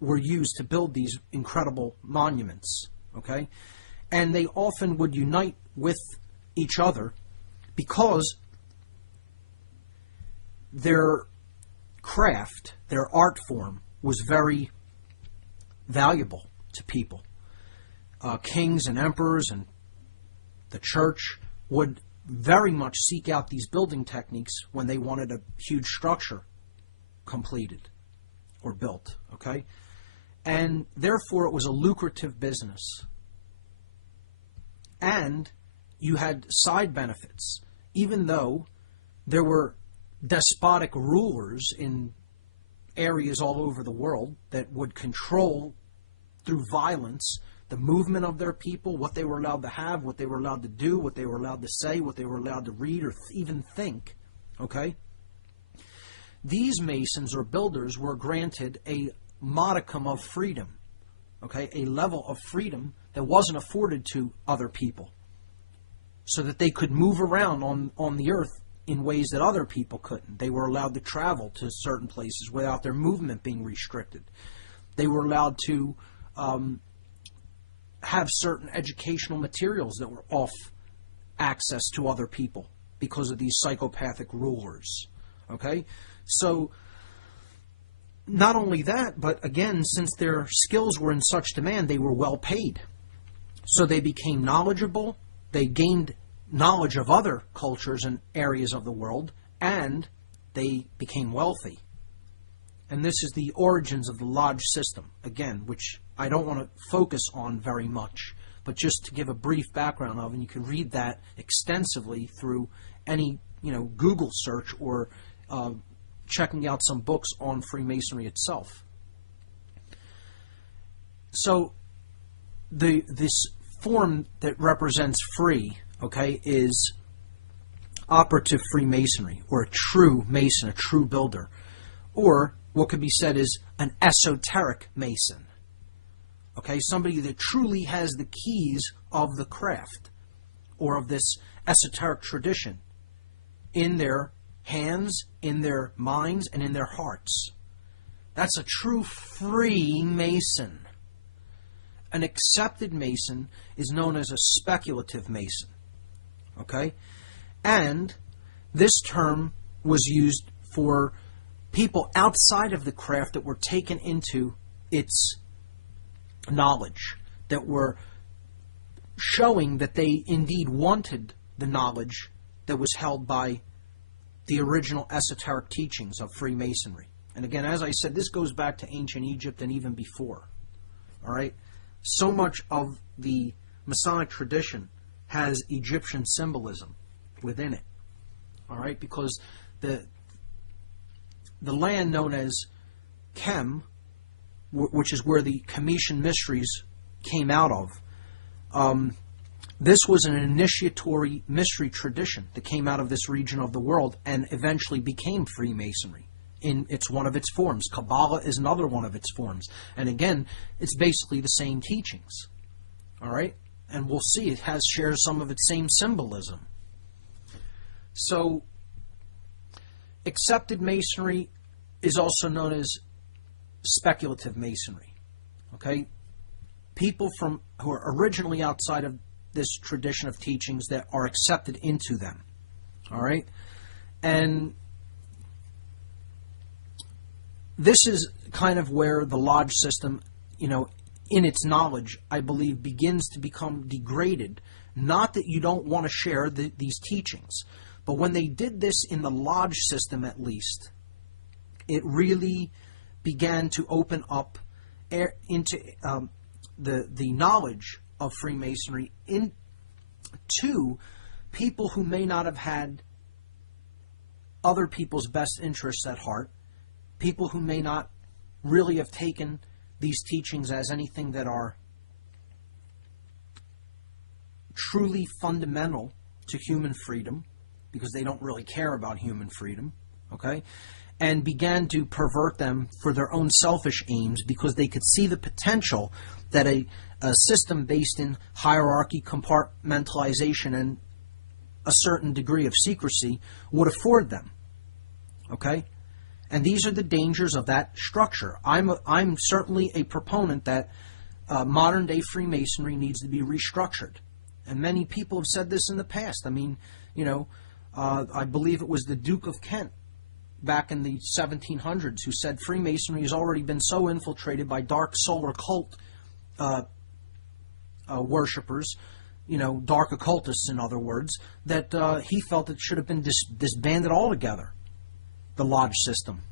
were used to build these incredible monuments, okay? And they often would unite with each other because their craft, their art form, was very valuable to people. Kings and emperors and the church would very much seek out these building techniques when they wanted a huge structure completed or built, okay? And therefore it was a lucrative business. And you had side benefits, even though there were despotic rulers in areas all over the world that would control through violence the movement of their people, what they were allowed to have, what they were allowed to do, what they were allowed to say, what they were allowed to read or even think, okay? These masons or builders were granted a modicum of freedom, okay? A level of freedom that wasn't afforded to other people so that they could move around on the earth in ways that other people couldn't. They were allowed to travel to certain places without their movement being restricted. They were allowed to have certain educational materials that were off access to other people because of these psychopathic rulers. Okay? So, not only that, but again, since their skills were in such demand, they were well paid. So they became knowledgeable, they gained knowledge of other cultures and areas of the world, and they became wealthy. And this is the origins of the lodge system, again, which I don't want to focus on very much but just to give a brief background of, and you can read that extensively through any Google search or checking out some books on Freemasonry itself. So this form that represents free, okay, is operative Freemasonry, or a true Mason, a true builder, or what could be said is an esoteric Mason. Okay, somebody that truly has the keys of the craft or of this esoteric tradition in their hands, in their minds, and in their hearts. That's a true free Mason. An accepted Mason is known as a speculative Mason. Okay? And this term was used for people outside of the craft that were taken into its knowledge, that were showing that they indeed wanted the knowledge that was held by the original esoteric teachings of Freemasonry. And again, as I said, this goes back to ancient Egypt and even before. All right? So much of the Masonic tradition has Egyptian symbolism within it. All right? Because the land known as Kem, which is where the Cometian mysteries came out of, this was an initiatory mystery tradition that came out of this region of the world and eventually became Freemasonry. It's one of its forms. Kabbalah is another one of its forms. And again, it's basically the same teachings. All right? And we'll see it shares some of its same symbolism. So, accepted Masonry is also known as speculative Masonry. Okay? People who are originally outside of this tradition of teachings that are accepted into them. All right? And this is kind of where the lodge system, in its knowledge, I believe, begins to become degraded. Not that you don't want to share these teachings, but when they did this in the lodge system, at least, it really began to open up into the knowledge of Freemasonry into people who may not have had other people's best interests at heart, people who may not really have taken these teachings as anything that are truly fundamental to human freedom, because they don't really care about human freedom, okay? And began to pervert them for their own selfish aims because they could see the potential that a system based in hierarchy, compartmentalization, and a certain degree of secrecy would afford them, okay? And these are the dangers of that structure. I'm certainly a proponent that modern-day Freemasonry needs to be restructured. And many people have said this in the past. I mean, I believe it was the Duke of Kent back in the 1700s who said Freemasonry has already been so infiltrated by dark solar cult worshippers, dark occultists, in other words, that he felt it should have been disbanded altogether, the lodge system.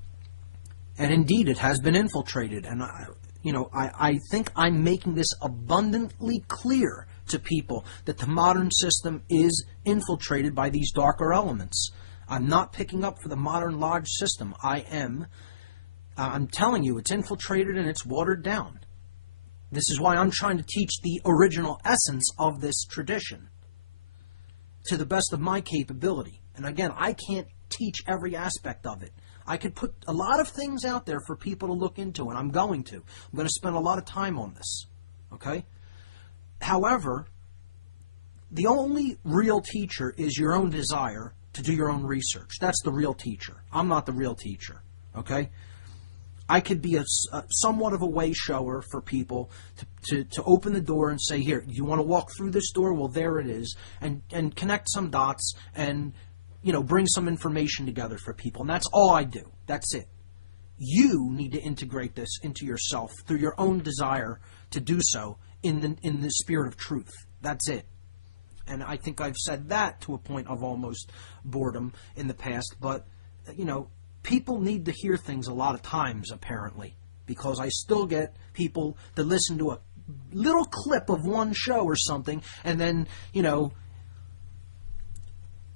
And indeed, it has been infiltrated. And, I think I'm making this abundantly clear to people that the modern system is infiltrated by these darker elements. I'm not picking up for the modern lodge system. I'm telling you, it's infiltrated and it's watered down. This is why I'm trying to teach the original essence of this tradition to the best of my capability. And again, I can't teach every aspect of it. I could put a lot of things out there for people to look into, and I'm going to. I'm going to spend a lot of time on this. Okay? However, the only real teacher is your own desire to do your own research. That's the real teacher. I'm not the real teacher. Okay? I could be somewhat of a way shower for people to open the door and say, here, you want to walk through this door? Well, there it is. And connect some dots and, bring some information together for people. And that's all I do. That's it. You need to integrate this into yourself through your own desire to do so in the spirit of truth. That's it. And I think I've said that to a point of almost boredom in the past. But, people need to hear things a lot of times, apparently, because I still get people that listen to a little clip of one show or something, and then,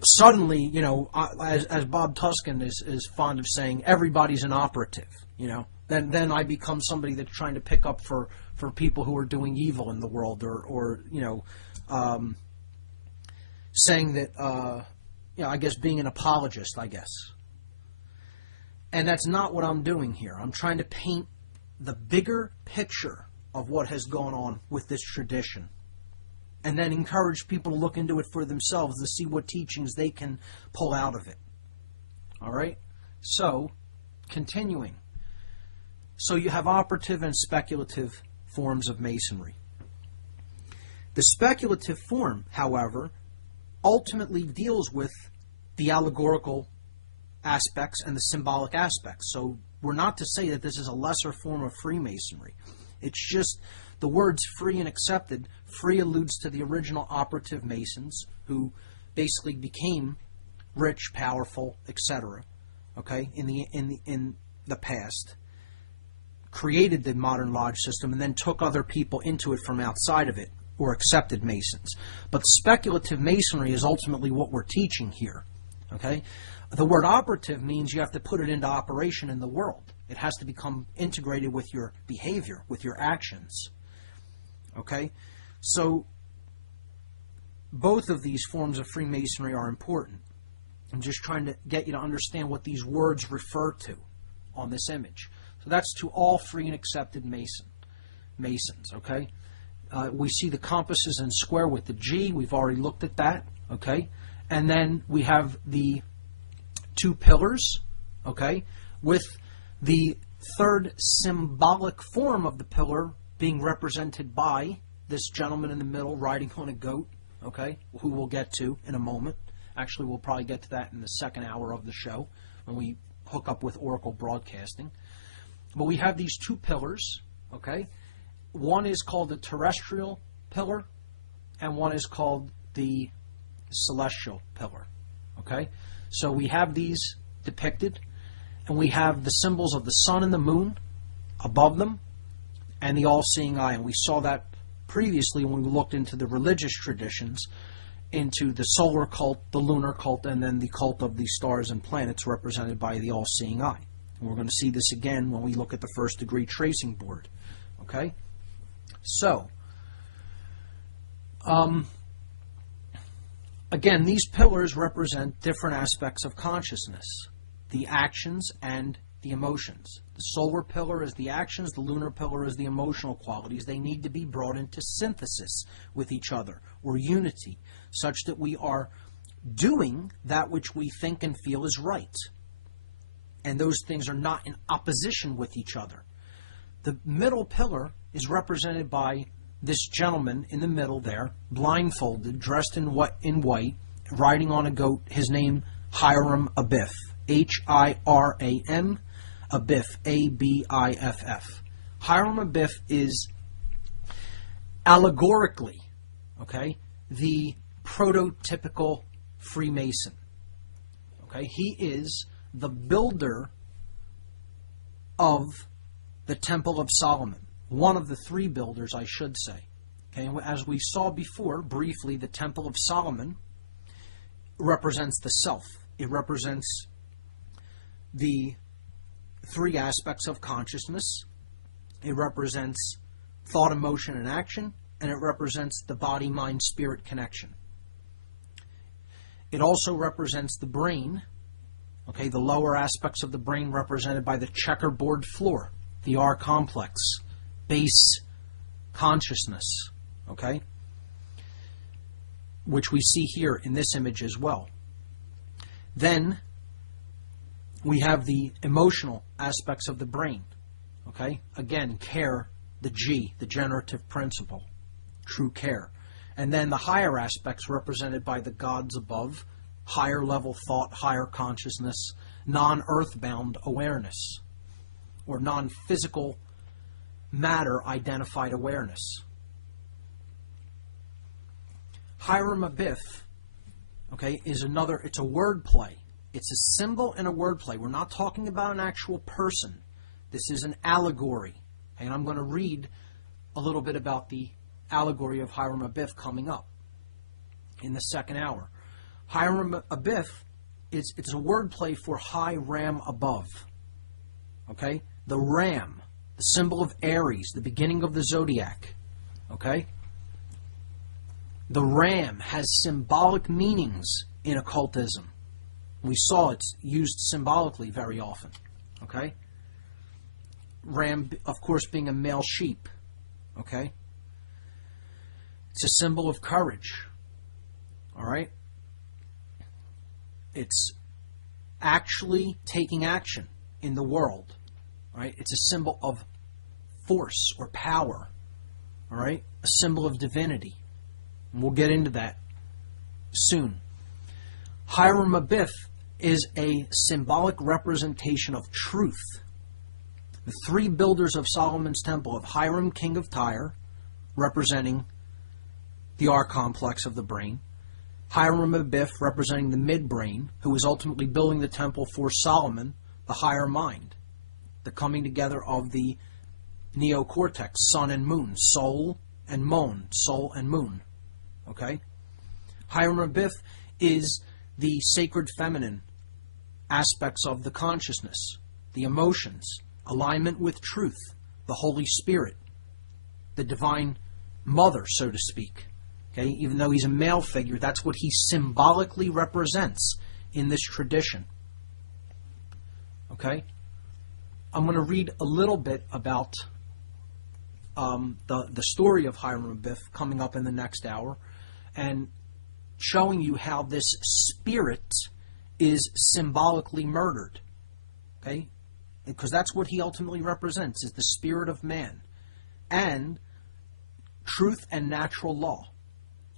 suddenly, as Bob Tuskin is fond of saying, everybody's an operative, Then I become somebody that's trying to pick up for people who are doing evil in the world, or saying that, I guess being an apologist, I guess. And that's not what I'm doing here. I'm trying to paint the bigger picture of what has gone on with this tradition, and then encourage people to look into it for themselves to see what teachings they can pull out of it. All right? So, continuing. So you have operative and speculative forms of Masonry. The speculative form, however, ultimately deals with the allegorical aspects and the symbolic aspects. So we're not to say that this is a lesser form of Freemasonry. It's just the words free and accepted. Free alludes to the original operative Masons who basically became rich, powerful, etc. Okay, in the past, created the modern lodge system and then took other people into it from outside of it, or accepted Masons. But speculative Masonry is ultimately what we're teaching here. Okay, the word operative means you have to put it into operation in the world. It has to become integrated with your behavior, with your actions. Okay, so both of these forms of Freemasonry are important. I'm just trying to get you to understand what these words refer to on this image. So that's to all free and accepted Masons, okay? We see the compasses in square with the G. We've already looked at that, okay? And then we have the two pillars, okay, with the third symbolic form of the pillar being represented by this gentleman in the middle riding on a goat, okay, who we'll get to in a moment. Actually, we'll probably get to that in the second hour of the show when we hook up with Oracle Broadcasting. But we have these two pillars, okay? One is called the terrestrial pillar, and one is called the celestial pillar, okay? So we have these depicted, and we have the symbols of the sun and the moon above them, and the all-seeing eye. And we saw that previously when we looked into the religious traditions, into the solar cult, the lunar cult, and then the cult of the stars and planets represented by the all-seeing eye. And we're going to see this again when we look at the first degree tracing board. Okay? So, again, these pillars represent different aspects of consciousness, the actions and the emotions. The solar pillar is the actions, the lunar pillar is the emotional qualities. They need to be brought into synthesis with each other, or unity, such that we are doing that which we think and feel is right. And those things are not in opposition with each other. The middle pillar is represented by this gentleman in the middle there, blindfolded, dressed in white, riding on a goat. His name, Hiram Abiff. Hiram Abiff, A-B-I-F-F. Hiram Abiff is allegorically, okay, the prototypical Freemason. Okay, he is the builder of the Temple of Solomon. One of the three builders, I should say. Okay, as we saw before, briefly, the Temple of Solomon represents the self. It represents the three aspects of consciousness. It represents thought, emotion, and action, and it represents the body, mind, spirit connection. It also represents the brain, okay, the lower aspects of the brain represented by the checkerboard floor, the R complex, base consciousness, okay, which we see here in this image as well. Then we have the emotional aspects of the brain, okay, again, care, the G, the generative principle, true care. And then the higher aspects represented by the gods above, higher level thought, higher consciousness, non-earthbound awareness, or non-physical matter identified awareness. Hiram Abiff, okay, is another, it's a word play. It's a symbol and a word play. We're not talking about an actual person. This is an allegory. And I'm going to read a little bit about the allegory of Hiram Abiff coming up in the second hour. Hiram Abiff, it's a wordplay for high ram above. Okay? The ram, the symbol of Aries, the beginning of the zodiac. Okay? The ram has symbolic meanings in occultism. We saw it's used symbolically very often. Okay? Ram, of course, being a male sheep. Okay? It's a symbol of courage. All right? It's actually taking action in the world. All right? It's a symbol of force or power. All right? A symbol of divinity. And we'll get into that soon. Hiram Abiff is a symbolic representation of truth. The three builders of Solomon's temple of Hiram, king of Tyre, representing the R complex of the brain. Hiram Abiff representing the midbrain, who was ultimately building the temple for Solomon, the higher mind. The coming together of the neocortex, sun and moon, soul and moon. Okay? Hiram Abiff is the sacred feminine aspects of the consciousness, the emotions, alignment with truth, the Holy Spirit, the divine mother, so to speak. Okay? Even though he's a male figure, that's what he symbolically represents in this tradition. Okay? I'm going to read a little bit about the story of Hiram Abiff coming up in the next hour, and showing you how this spirit is symbolically murdered. Okay? Because that's what he ultimately represents, is the spirit of man and truth and natural law.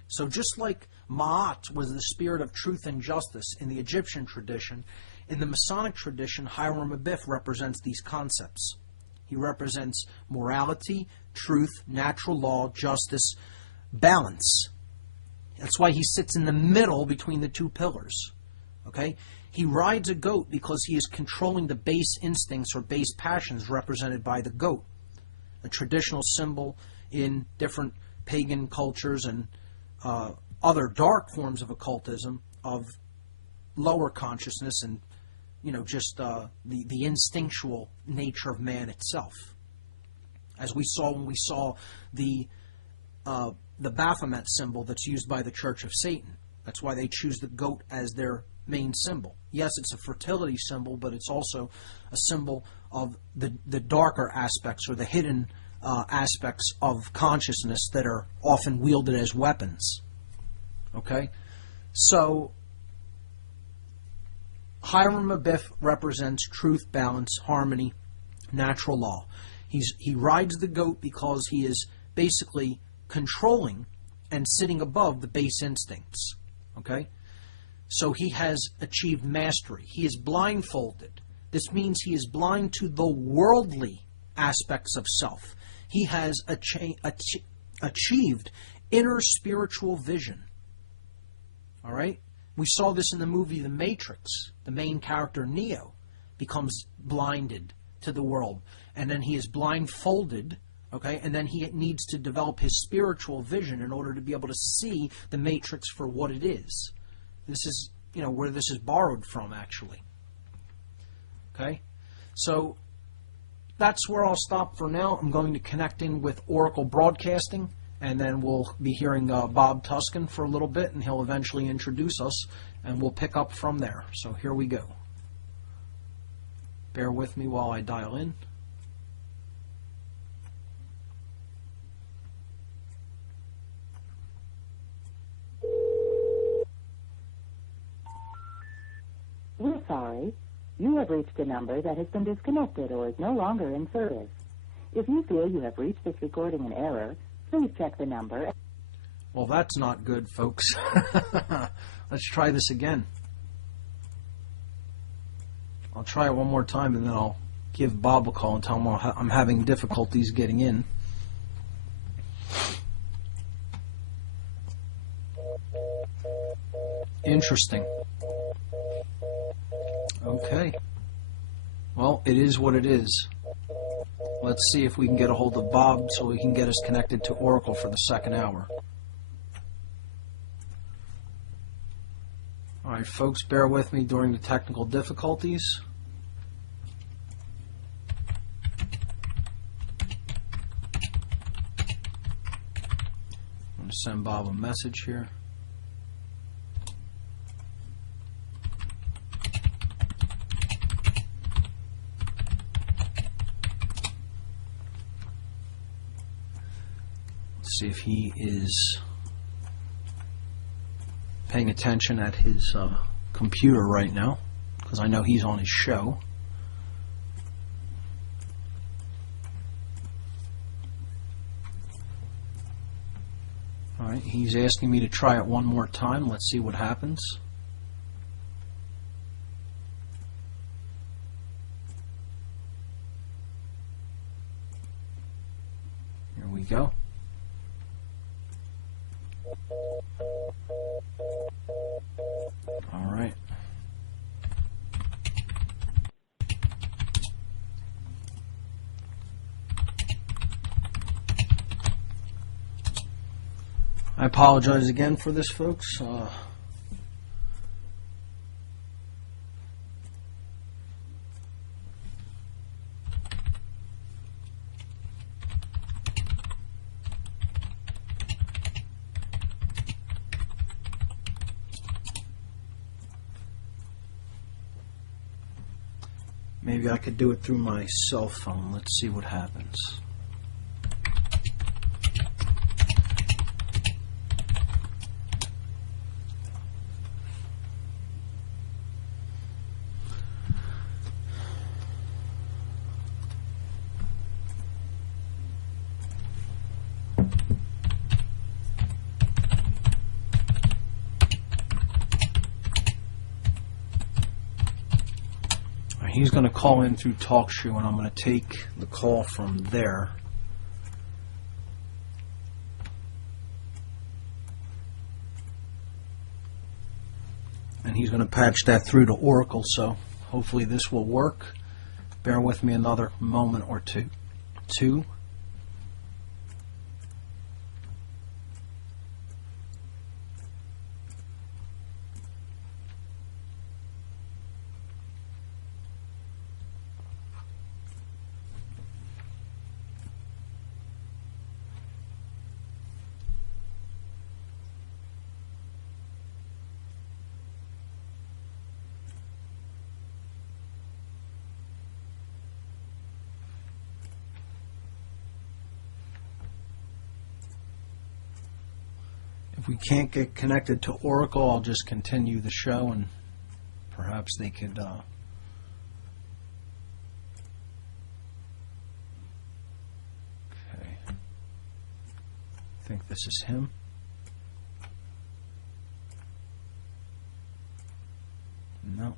So just like Ma'at was the spirit of truth and justice in the Egyptian tradition, in the Masonic tradition, Hiram Abiff represents these concepts. He represents morality, truth, natural law, justice, balance. That's why he sits in the middle between the two pillars. Okay? He rides a goat because he is controlling the base instincts or base passions represented by the goat, a traditional symbol in different pagan cultures and other dark forms of occultism of lower consciousness and, just the instinctual nature of man itself. As we saw when we saw the Baphomet symbol that's used by the Church of Satan. That's why they choose the goat as their main symbol. Yes, it's a fertility symbol, but it's also a symbol of the darker aspects or the hidden aspects of consciousness that are often wielded as weapons. Okay? So, Hiram Abiff represents truth, balance, harmony, natural law. He rides the goat because he is basically controlling and sitting above the base instincts. Okay? So he has achieved mastery. He is blindfolded. This means he is blind to the worldly aspects of self. He has achieved inner spiritual vision. All right? We saw this in the movie The Matrix. The main character, Neo, becomes blinded to the world. And then he is blindfolded. Okay, and then he needs to develop his spiritual vision in order to be able to see the Matrix for what it is. This is, where this is borrowed from, actually. Okay, so that's where I'll stop for now. I'm going to connect in with Oracle Broadcasting, and then we'll be hearing Bob Tuscan for a little bit, and he'll eventually introduce us, and we'll pick up from there. So here we go. Bear with me while I dial in. We're sorry. You have reached a number that has been disconnected or is no longer in service. If you feel you have reached this recording in error, please check the number. Well, that's not good, folks. Let's try this again. I'll try it one more time, and then I'll give Bob a call and tell him I'm having difficulties getting in. Interesting. Okay. Well, it is what it is. Let's see if we can get a hold of Bob so we can get us connected to Oracle for the second hour. All right, folks, bear with me during the technical difficulties. I'm going to send Bob a message here. See if he is paying attention at his computer right now, because I know he's on his show. All right, he's asking me to try it one more time. Let's see what happens. Here we go. All right. I apologize again for this, folks. Maybe I could do it through my cell phone. Let's see what happens. He's going to call in through TalkShoe, and I'm going to take the call from there. And he's going to patch that through to Oracle, so hopefully this will work. Bear with me another moment or two. If we can't get connected to Oracle, I'll just continue the show, and perhaps they could okay. I think this is him. No.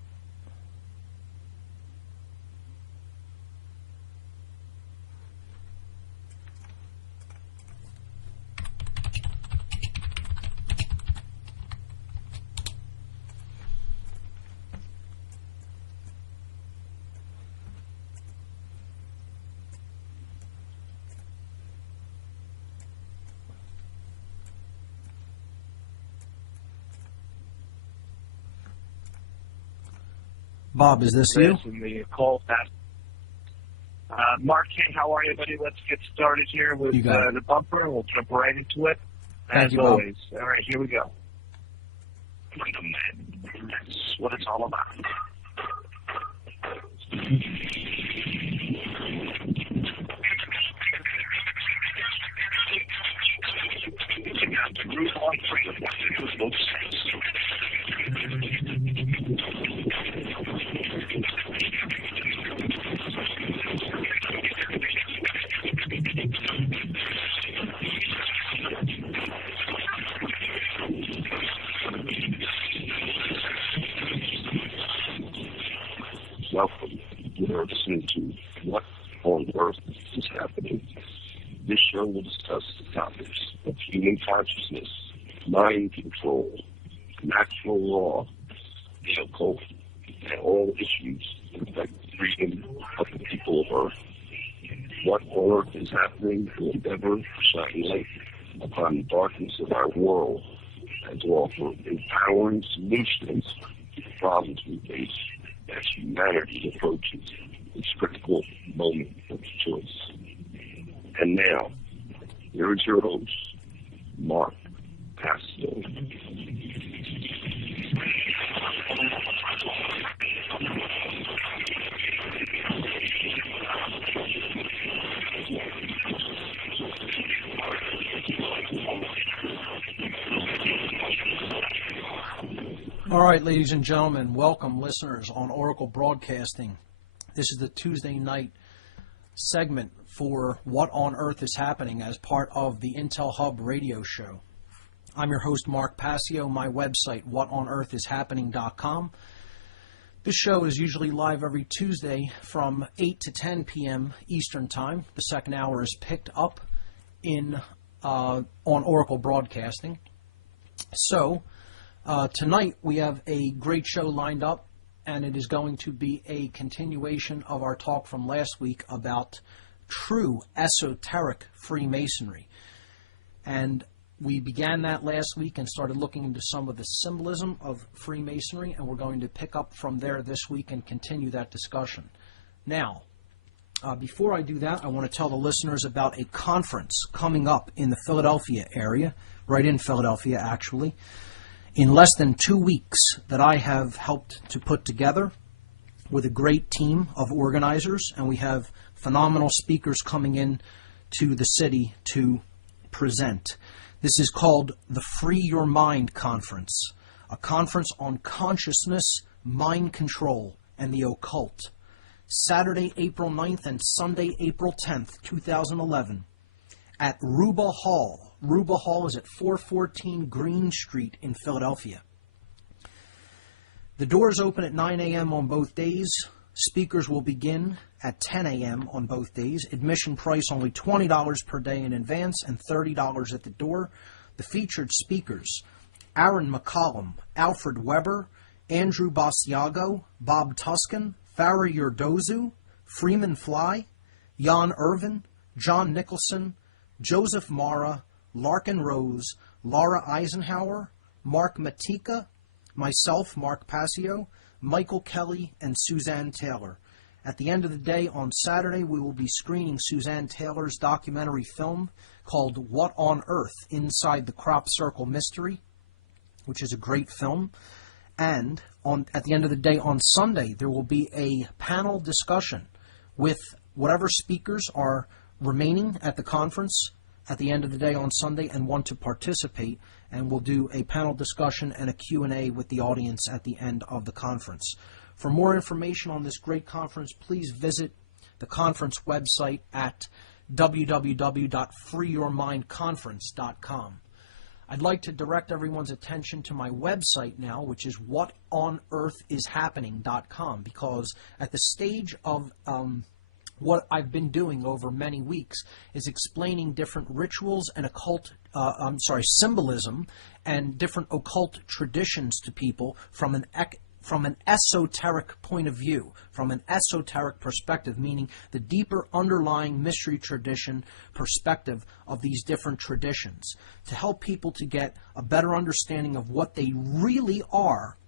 Bob, is this you? The call back. Mark, hey, how are you, buddy? Let's get started here with the bumper. We'll jump right into it. As always. All right, here we go. Freedom, man. That's what it's all about. You got the groove on freedom. It both sides. Welcome. You are listening to What on Earth is Happening. This show will discuss the topics of human consciousness, mind control, natural law, the occult, and all issues that affect the freedom of the people of Earth. What on earth is happening will endeavor to shine light upon the darkness of our world and to offer empowering solutions to the problems we face as humanity approaches its critical moment of choice. And now, here is your host, Mark Passio. All right, ladies and gentlemen, welcome listeners on Oracle Broadcasting. This is the Tuesday night segment for What on Earth is Happening as part of the Intel Hub radio show. I'm your host, Mark Passio. My website, whatonearthishappening.com. This show is usually live every Tuesday from 8 to 10 p.m. Eastern Time. The second hour is picked up on Oracle Broadcasting. So, tonight we have a great show lined up, and it is going to be a continuation of our talk from last week about true esoteric Freemasonry. And we began that last week and started looking into some of the symbolism of Freemasonry, and we're going to pick up from there this week and continue that discussion. Now, before I do that, I want to tell the listeners about a conference coming up in the Philadelphia area, right in Philadelphia actually, in less than 2 weeks, that I have helped to put together with a great team of organizers, and we have phenomenal speakers coming in to the city to present. This is called the Free Your Mind Conference, a conference on consciousness, mind control, and the occult. Saturday, April 9th and Sunday, April 10th, 2011, at Ruba Hall. Ruba Hall is at 414 Green Street in Philadelphia. The doors open at 9 a.m. on both days. Speakers will begin at 10 a.m. on both days. Admission price only $20 per day in advance and $30 at the door. The featured speakers: Aaron McCollum, Alfred Weber, Andrew Basiago, Bob Tuscan, Farah Yurdozu, Freeman Fly, Jan Irvin, John Nicholson, Joseph Mara, Larkin Rose, Laura Eisenhower, Mark Matika, myself, Mark Passio, Michael Kelly, and Suzanne Taylor. At the end of the day on Saturday, we will be screening Suzanne Taylor's documentary film called What on Earth? Inside the Crop Circle Mystery, which is a great film. And at the end of the day on Sunday, there will be a panel discussion with whatever speakers are remaining at the conference at the end of the day on Sunday and want to participate, and we'll do a panel discussion and a Q&A with the audience at the end of the conference. For more information on this great conference, please visit the conference website at www.freeyourmindconference.com. I'd like to direct everyone's attention to my website now, which is whatonearthishappening.com, because at the stage of what I've been doing over many weeks is explaining different rituals and symbolism and different occult traditions to people from an esoteric point of view, from an esoteric perspective, meaning the deeper underlying mystery tradition perspective of these different traditions, to help people to get a better understanding of what they really are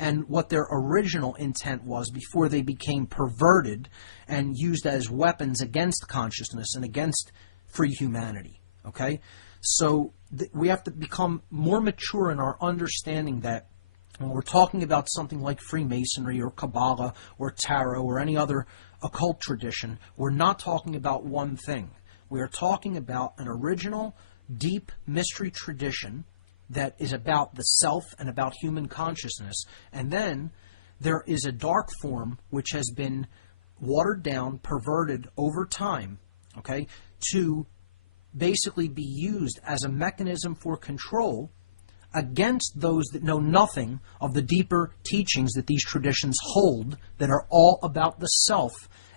and what their original intent was before they became perverted and used as weapons against consciousness and against free humanity. Okay? So we have to become more mature in our understanding that when we're talking about something like Freemasonry or Kabbalah or Tarot or any other occult tradition, we're not talking about one thing. We are talking about an original, deep mystery tradition that is about the self and about human consciousness. And then there is a dark form which has been watered down, perverted over time, okay, to basically be used as a mechanism for control against those that know nothing of the deeper teachings that these traditions hold, that are all about the self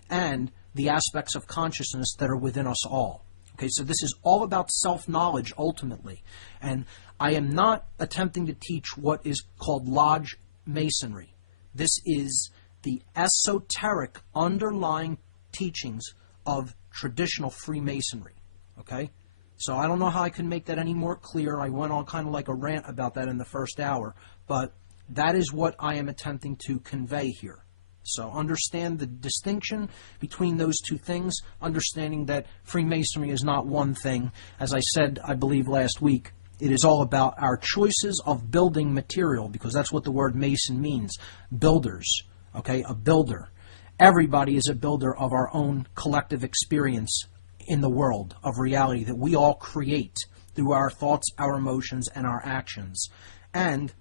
and the aspects of consciousness that are within us all. Okay, so this is all about self-knowledge ultimately. And I am not attempting to teach what is called Lodge Masonry. This is the esoteric underlying teachings of traditional Freemasonry, okay? So I don't know how I can make that any more clear. I went on kind of like a rant about that in the first hour, but that is what I am attempting to convey here. So understand the distinction between those two things, understanding that Freemasonry is not one thing. As I said, I believe last week, it is all about our choices of building material, because that's what the word Mason means, builders, okay, a builder. Everybody is a builder of our own collective experience in the world of reality that we all create through our thoughts, our emotions, and our actions. And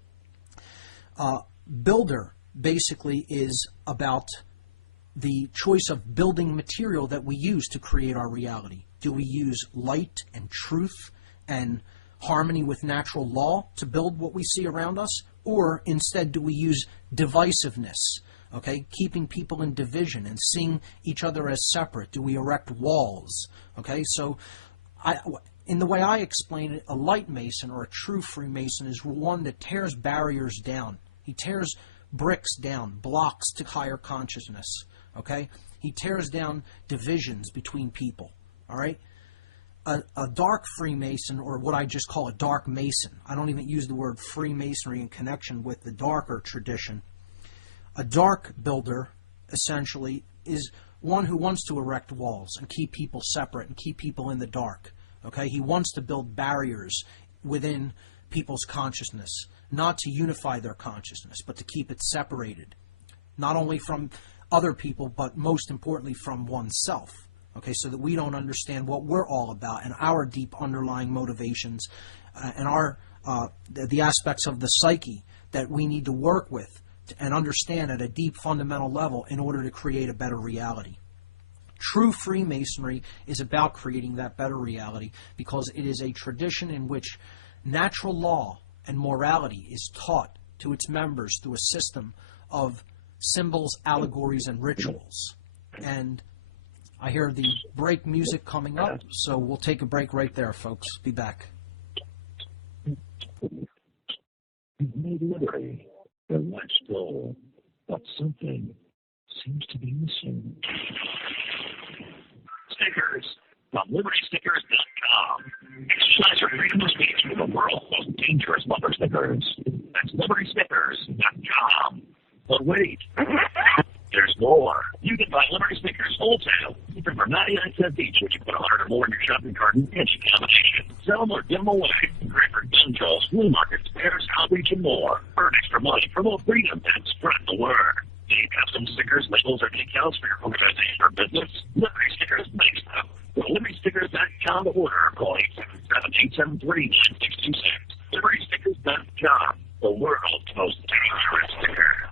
builder basically is about the choice of building material that we use to create our reality. Do we use light and truth and harmony with natural law to build what we see around us? Or instead do we use divisiveness, okay, keeping people in division and seeing each other as separate? Do we erect walls? Okay, so in the way I explain it, a light Mason or a true Freemason is one that tears barriers down. He tears bricks down, blocks to higher consciousness, okay? He tears down divisions between people, all right? A dark Freemason, or what I just call a dark Mason, I don't even use the word Freemasonry in connection with the darker tradition. A dark builder, essentially, is one who wants to erect walls and keep people separate and keep people in the dark, okay? He wants to build barriers within people's consciousness, not to unify their consciousness, but to keep it separated, not only from other people, but most importantly from oneself, okay, so that we don't understand what we're all about and our deep underlying motivations and our the aspects of the psyche that we need to work with and understand at a deep fundamental level in order to create a better reality. True Freemasonry is about creating that better reality because it is a tradition in which natural law and morality is taught to its members through a system of symbols, allegories, and rituals. And I hear the break music coming up, so we'll take a break right there, folks. Be back. You've made liberty their life's goal, but something seems to be missing. Stickers from LibertyStickers.com. Exercise your freedom of speech with the world's most dangerous bumper stickers. That's LibertyStickers.com. But wait, there's more. You can buy Liberty Stickers wholesale, even for 99 cents each, which you put 100 or more in your shopping cart in any combination. Sell them or give them away. Great for gun controls, flea markets, fairs, outreach, and more. Earn extra money, promote freedom, and spread the word. Need custom stickers, labels, or decals for your organization or business? Liberty Stickers makes them. Go to LibertyStickers.com to order or call 877-873-9626. LibertyStickers.com, the world's most dangerous stickers.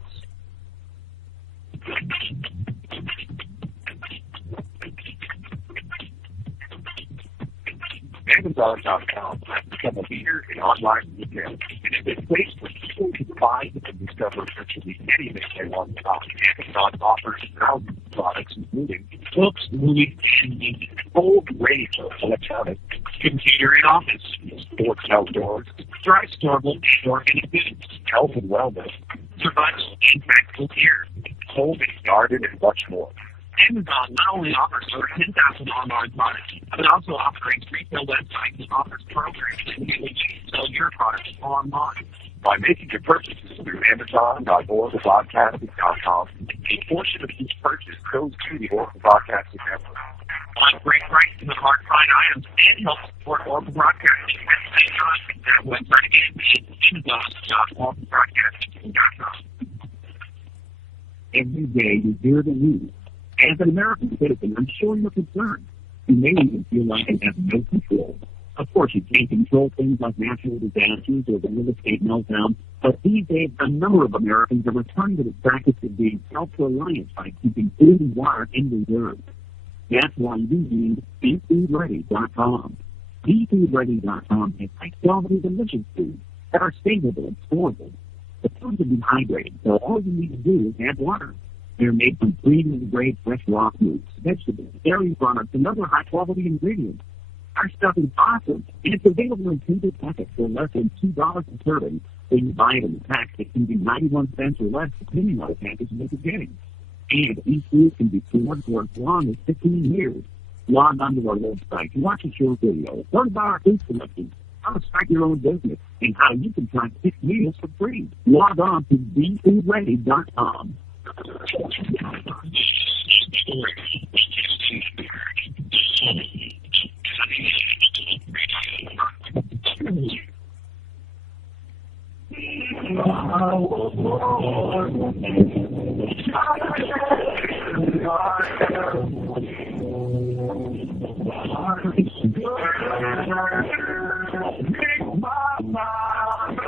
Amazon.com has become a leader in online retail. It is a place where people can find and discover virtually anything they want to buy. Amazon offers thousands of products, including books, movies, and music, a whole range of electronics, computer and office, sports and outdoors, dry storable and organic goods, health and wellness, survival and practical care, home and garden, and much more. Amazon not only offers over 10,000 online products, but also operates retail websites and offers programs that enable you to sell your products online. By making your purchases through Amazon.org or Broadcasting.com, a portion of each purchase goes to the Oracle Broadcasting Network. Find great prices and hard-to-find items and help support Oracle Broadcasting at the same time. That website again is Amazon.oraclebroadcasting.com. Every day you hear the news. As an American citizen, I'm sure you're concerned. You may even feel like you have no control. Of course, you can't control things like natural disasters or the real estate meltdown, but these days, a number of Americans are returning to the practice of being self-reliant by keeping food and water in reserve. That's why you need BeFoodReady.com. BeFoodReady.com has high-quality, delicious foods that are savable and storable. The foods are dehydrated, so all you need to do is add water. They're made from premium-grade fresh raw foods, vegetables, dairy products, and other high-quality ingredients. Our stuff is awesome, and it's available in tinted packets for less than $2 a serving. So you buy it in a pack that can be 91 cents or less, depending on the package you're getting. And each food can be stored for as long as 15 years. log on to our website to watch a short video, learn about our food selection, how to start your own business, and how you can try 6 meals for free. Log on to befoodready.com.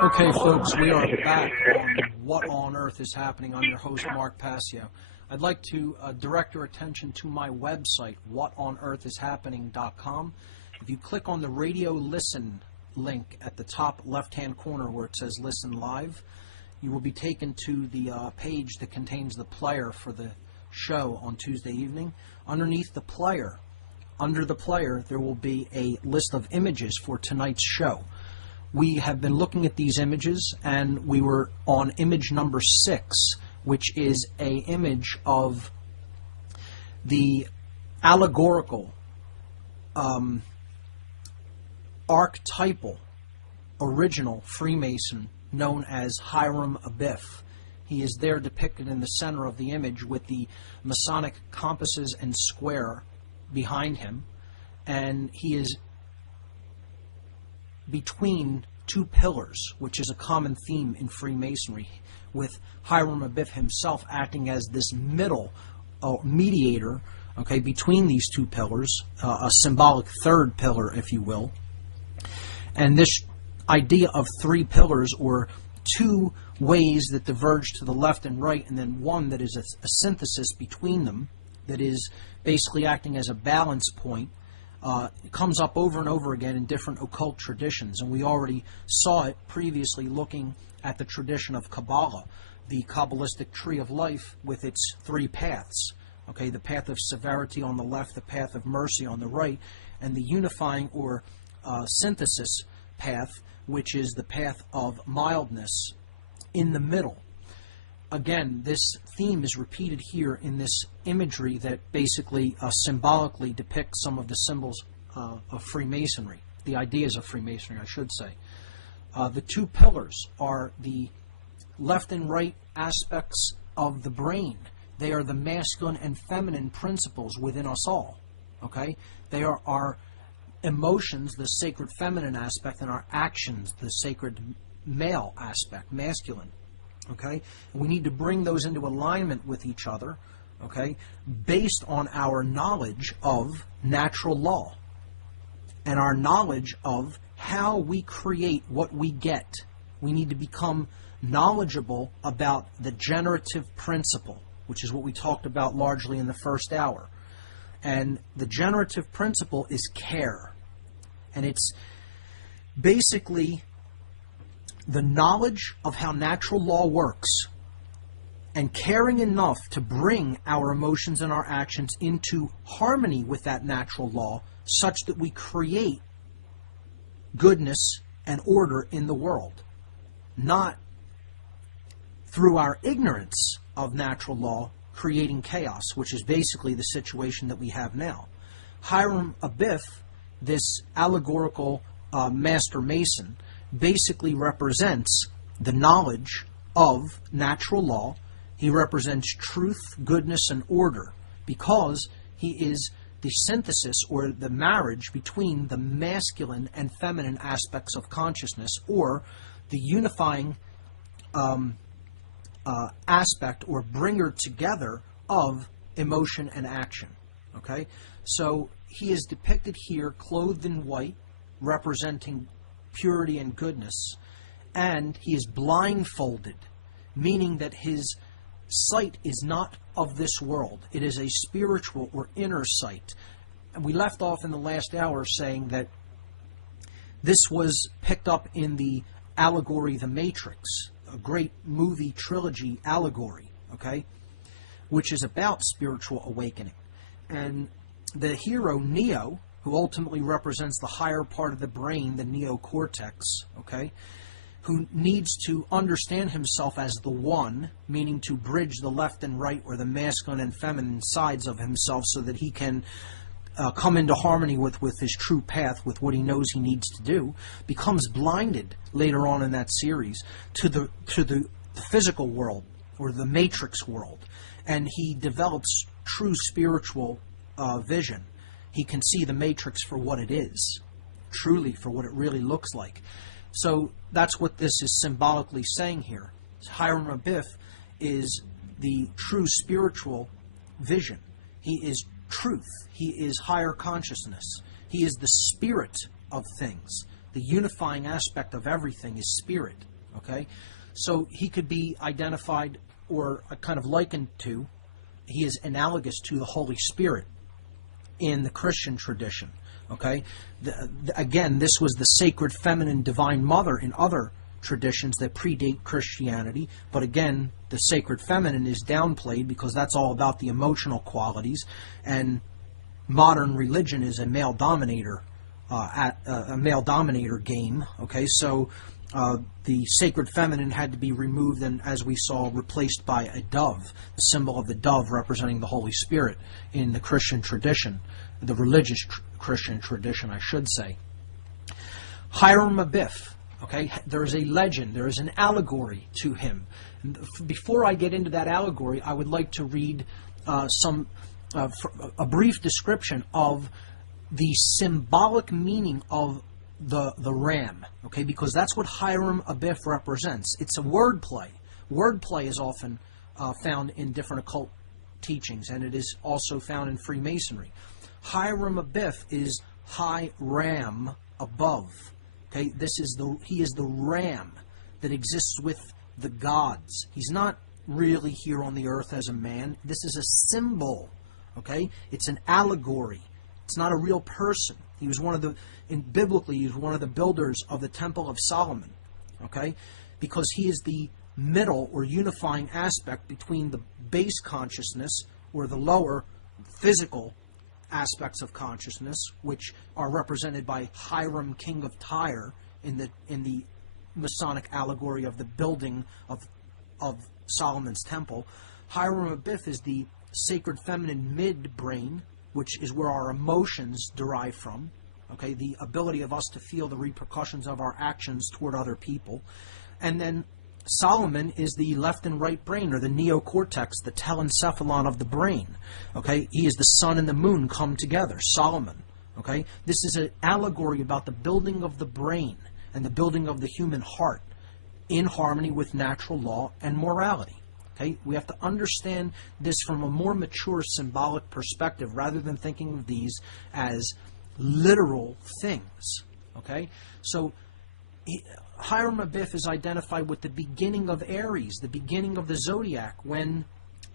Okay, folks, we are back on What on Earth is Happening. I'm your host, Mark Passio. I'd like to direct your attention to my website, whatonearthishappening.com. If you click on the radio listen link at the top left-hand corner where it says Listen Live, you will be taken to the page that contains the player for the show on Tuesday evening. Underneath the player, under the player, there will be a list of images for tonight's show. We have been looking at these images, and we were on image number 6, which is an image of the allegorical, archetypal, original Freemason known as Hiram Abiff. He is there depicted in the center of the image with the Masonic compasses and square behind him, and he is between 2 pillars, which is a common theme in Freemasonry, with Hiram Abiff himself acting as this middle mediator, okay, between these 2 pillars, a symbolic 3rd pillar, if you will. And this idea of 3 pillars, or 2 ways that diverge to the left and right, and then one that is a synthesis between them, that is basically acting as a balance point, comes up over and over again in different occult traditions. And we already saw it previously looking at the tradition of Kabbalah, the Kabbalistic tree of life with its 3 paths. Okay, the path of severity on the left, the path of mercy on the right, and the unifying or synthesis path, which is the path of mildness in the middle. Again, this theme is repeated here in this imagery that basically symbolically depicts some of the symbols of Freemasonry, the ideas of Freemasonry, I should say. The 2 pillars are the left and right aspects of the brain. They are the masculine and feminine principles within us all. Okay? They are our emotions, the sacred feminine aspect, and our actions, the sacred male aspect, masculine. Okay? We need to bring those into alignment with each other, okay, based on our knowledge of natural law and our knowledge of how we create what we get. We need to become knowledgeable about the generative principle, which is what we talked about largely in the first hour. And the generative principle is care. And it's basically the knowledge of how natural law works and caring enough to bring our emotions and our actions into harmony with that natural law such that we create goodness and order in the world, not through our ignorance of natural law creating chaos, which is basically the situation that we have now. Hiram Abiff, this allegorical master mason, basically represents the knowledge of natural law. He represents truth, goodness, and order because he is the synthesis or the marriage between the masculine and feminine aspects of consciousness, or the unifying aspect or bringer together of emotion and action. Okay? So he is depicted here clothed in white, representing purity and goodness, and he is blindfolded, meaning that his sight is not of this world. It is a spiritual or inner sight. And we left off in the last hour saying that this was picked up in the allegory The Matrix, a great movie trilogy allegory, okay, which is about spiritual awakening. And the hero, Neo, who ultimately represents the higher part of the brain, the neocortex, okay, who needs to understand himself as the one, meaning to bridge the left and right or the masculine and feminine sides of himself so that he can come into harmony with his true path, with what he knows he needs to do, becomes blinded later on in that series to the physical world, or the matrix world, and he develops true spiritual vision. He can see the matrix for what it is, truly for what it really looks like. So that's what this is symbolically saying here. Hiram Abiff is the true spiritual vision. He is truth. He is higher consciousness. He is the spirit of things. The unifying aspect of everything is spirit. Okay? So he could be identified or kind of likened to, he is analogous to the Holy Spirit in the Christian tradition. Okay? Again, this was the sacred feminine divine mother in other traditions that predate Christianity, but again, the sacred feminine is downplayed because that's all about the emotional qualities, and modern religion is a male dominator game. Okay, so the sacred feminine had to be removed and, as we saw, replaced by a dove, the symbol of the dove representing the Holy Spirit in the Christian tradition, the religious Christian tradition, I should say. Hiram Abiff. Okay, there is a legend, there is an allegory to him. Before I get into that allegory, I would like to read a brief description of the symbolic meaning of the ram. Okay, because that's what Hiram Abiff represents. It's a wordplay. Wordplay is often found in different occult teachings, and it is also found in Freemasonry. Hiram Abiff is high ram above. Okay, he is the ram that exists with the gods. He's not really here on the earth as a man. This is a symbol. Okay, it's an allegory. It's not a real person. He was biblically, he was one of the builders of the Temple of Solomon. Okay, because he is the middle or unifying aspect between the base consciousness, or the lower physical aspects of consciousness, which are represented by Hiram, king of Tyre, in the Masonic allegory of the building of Solomon's temple. Hiram Abiff is the sacred feminine midbrain, which is where our emotions derive from. Okay, the ability of us to feel the repercussions of our actions toward other people. And then Solomon is the left and right brain, or the neocortex, the telencephalon of the brain. Okay, he is the sun and the moon come together, Solomon. Okay, this is an allegory about the building of the brain and the building of the human heart in harmony with natural law and morality. Okay, we have to understand this from a more mature symbolic perspective rather than thinking of these as literal things. Okay, so Hiram Abiff is identified with the beginning of Aries, the beginning of the zodiac, when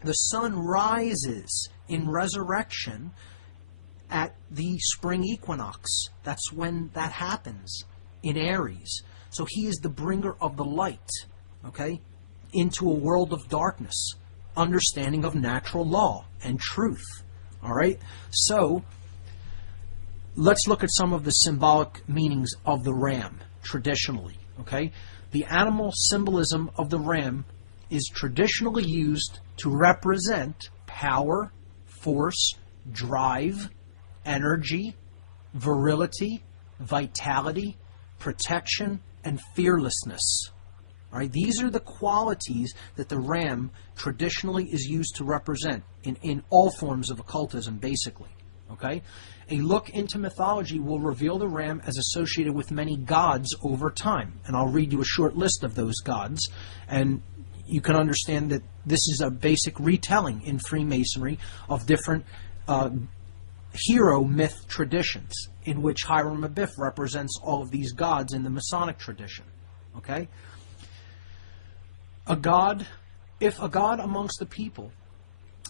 the sun rises in resurrection at the spring equinox. That's when that happens in Aries. So he is the bringer of the light, okay, into a world of darkness, understanding of natural law and truth. All right? So let's look at some of the symbolic meanings of the ram traditionally. Okay, the animal symbolism of the ram is traditionally used to represent power, force, drive, energy, virility, vitality, protection, and fearlessness. All right, these are the qualities that the ram traditionally is used to represent in all forms of occultism, basically. Okay? A look into mythology will reveal the ram as associated with many gods over time. And I'll read you a short list of those gods, and you can understand that this is a basic retelling in Freemasonry of different hero myth traditions, in which Hiram Abiff represents all of these gods in the Masonic tradition. Okay? If a god amongst the people,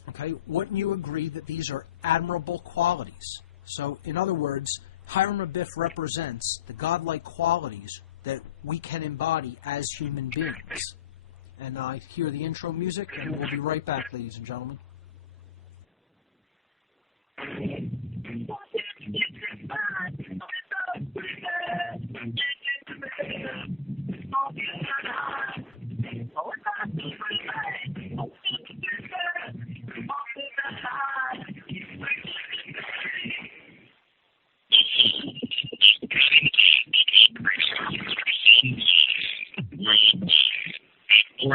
okay, wouldn't you agree that these are admirable qualities? So, in other words, Hiram Abiff represents the godlike qualities that we can embody as human beings. And I hear the intro music, and we'll be right back, ladies and gentlemen. At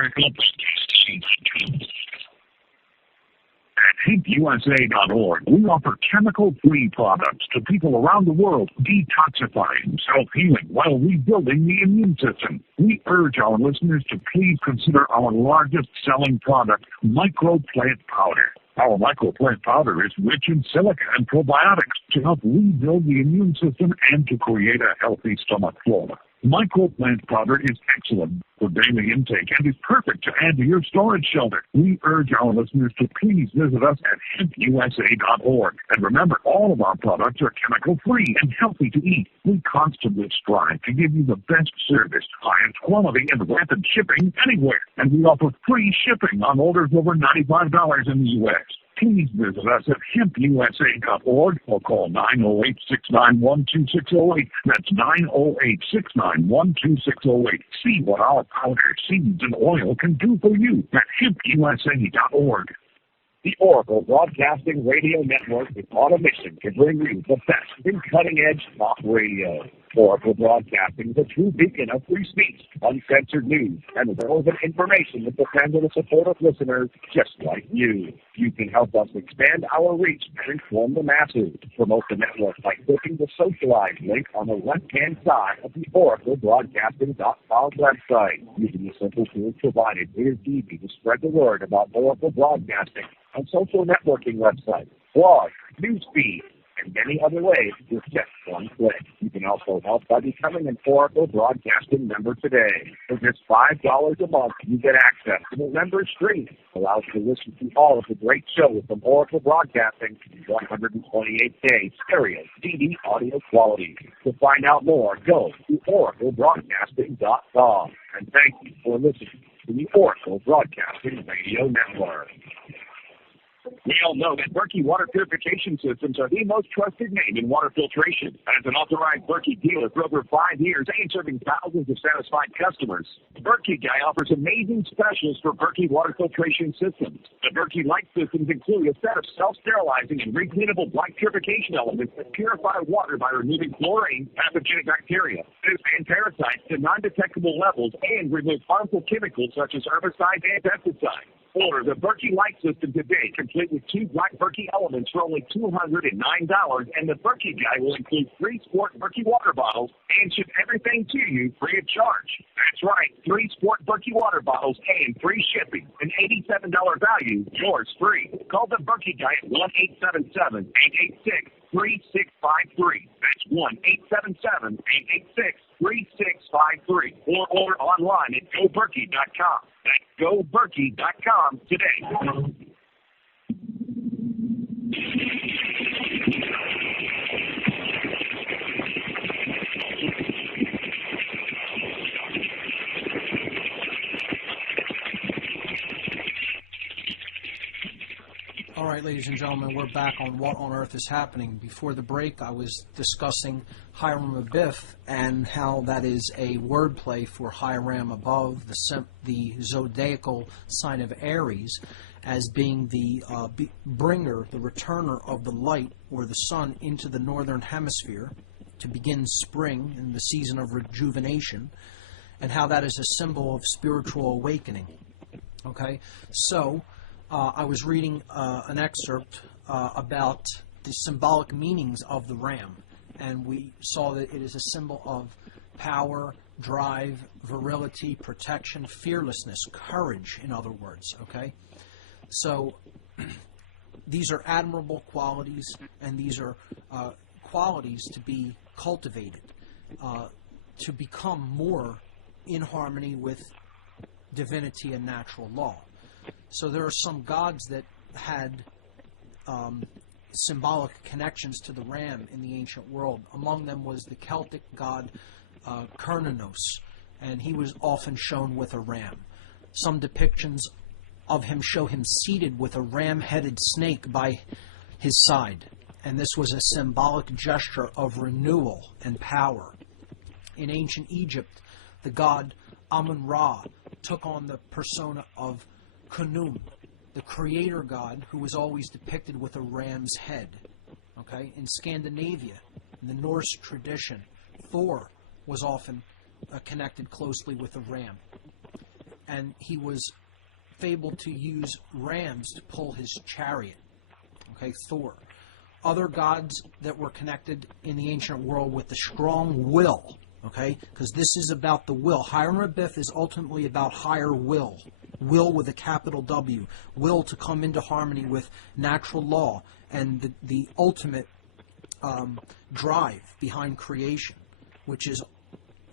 HempUSA.org, we offer chemical-free products to people around the world, detoxifying, self-healing, while rebuilding the immune system. We urge our listeners to please consider our largest selling product, microplant powder. Our microplant powder is rich in silica and probiotics to help rebuild the immune system and to create a healthy stomach flora. Microplant powder is excellent for daily intake and is perfect to add to your storage shelter. We urge our listeners to please visit us at HempUSA.org. And remember, all of our products are chemical-free and healthy to eat. We constantly strive to give you the best service, highest quality, and rapid shipping anywhere. And we offer free shipping on orders over $95 in the U.S. Please visit us at HempUSA.org or call 908-691-2608. That's 908-691-2608. See what our powder, seeds, and oil can do for you at HempUSA.org. The Oracle Broadcasting Radio Network is on a mission to bring you the best in cutting-edge talk radio. Oracle Broadcasting is a true beacon of free speech, uncensored news, and relevant information that depends on the support of listeners just like you. You can help us expand our reach and inform the masses. Promote the network by clicking the Socialize link on the left-hand side of the OracleBroadcasting.com website. Using the simple tools provided, it is easy to spread the word about Oracle Broadcasting on social networking websites, blogs, newsfeed, and many other ways with just one click. You can also help by becoming an Oracle Broadcasting member today. For just $5 a month, you get access to the member stream. Allows you to listen to all of the great shows from Oracle Broadcasting in 128K stereo CD audio quality. To find out more, go to OracleBroadcasting.com. And thank you for listening to the Oracle Broadcasting Radio Network. We all know that Berkey water purification systems are the most trusted name in water filtration. As an authorized Berkey dealer for over 5 years and serving thousands of satisfied customers, Berkey Guy offers amazing specials for Berkey water filtration systems. The Berkey Light systems include a set of self-sterilizing and recleanable black purification elements that purify water by removing chlorine, pathogenic bacteria, and parasites to non-detectable levels and remove harmful chemicals such as herbicides and pesticides. Order the Berkey Light system today, complete with 2 black Berkey elements for only $209, and the Berkey Guy will include 3 Sport Berkey water bottles and ship everything to you free of charge. That's right, 3 Sport Berkey water bottles and free shipping. An $87 value, yours free. Call the Berkey Guy at 1-877-886-3653. That's 1-877-886-3653. Or order online at GoBerkey.com. That's GoBerkey.com today. All right, ladies and gentlemen, we're back on What on Earth is Happening. Before the break, I was discussing Hiram Abiff and how that is a wordplay for Hiram above, the zodiacal sign of Aries, as being the bringer, the returner of the light or the sun into the northern hemisphere to begin spring in the season of rejuvenation, and how that is a symbol of spiritual awakening. Okay, so I was reading an excerpt about the symbolic meanings of the ram, and we saw that it is a symbol of power, drive, virility, protection, fearlessness, courage, in other words, okay? So these are admirable qualities, and these are qualities to be cultivated, to become more in harmony with divinity and natural law. So there are some gods that had symbolic connections to the ram in the ancient world. Among them was the Celtic god Cernunnos, and he was often shown with a ram. Some depictions of him show him seated with a ram-headed snake by his side, and this was a symbolic gesture of renewal and power. In ancient Egypt, the god Amun-Ra took on the persona of Khnum, the creator god, who was always depicted with a ram's head. Okay? In Scandinavia, in the Norse tradition, Thor was often connected closely with a ram. and he was fabled to use rams to pull his chariot. Okay, Thor. Other gods that were connected in the ancient world with the strong will, okay, because this is about the will. Hiram-Abiff is ultimately about higher will with a capital W, will to come into harmony with natural law and the ultimate drive behind creation, which is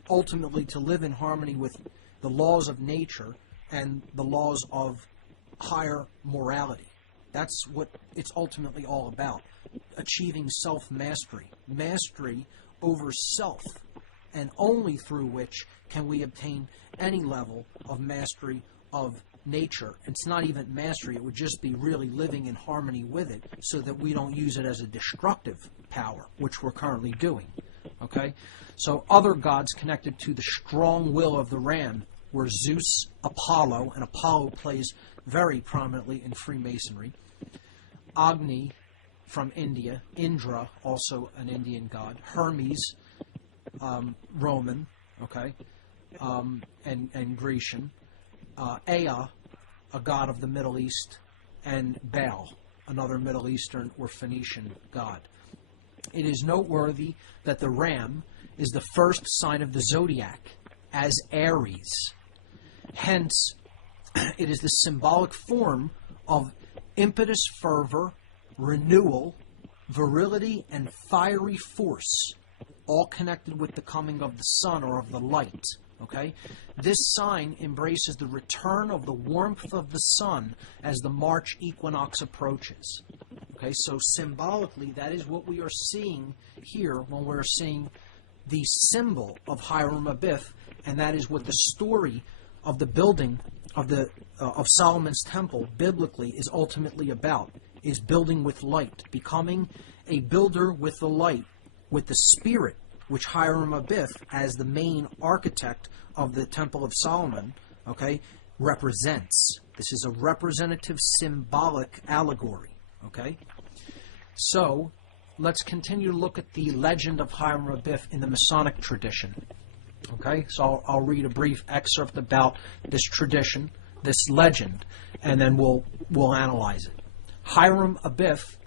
ultimately to live in harmony with the laws of nature and the laws of higher morality. That's what it's ultimately all about, achieving self-mastery, mastery over self, and only through which can we obtain any level of mastery of nature. It's not even mastery, it would just be really living in harmony with it so that we don't use it as a destructive power, which we're currently doing. Okay? So other gods connected to the strong will of the ram were Zeus, Apollo, and Apollo plays very prominently in Freemasonry. Agni from India, Indra, also an Indian god, Hermes, Roman, okay, and Grecian, Ea, a god of the Middle East, and Baal, another Middle Eastern or Phoenician god. It is noteworthy that the ram is the first sign of the zodiac, as Aries. Hence, it is the symbolic form of impetus, fervor, renewal, virility, and fiery force, all connected with the coming of the sun or of the light. Okay? This sign embraces the return of the warmth of the sun as the March equinox approaches. Okay, so symbolically, that is what we are seeing here when we're seeing the symbol of Hiram-Abiff, and that is what the story of the building of Solomon's temple biblically is ultimately about, is building with light, becoming a builder with the light, with the spirit, which Hiram-Abiff, as the main architect of the Temple of Solomon, okay, represents. This is a representative symbolic allegory. Okay? So, let's continue to look at the legend of Hiram-Abiff in the Masonic tradition. Okay? So I'll read a brief excerpt about this tradition, this legend, and then we'll analyze it. Hiram-Abiff,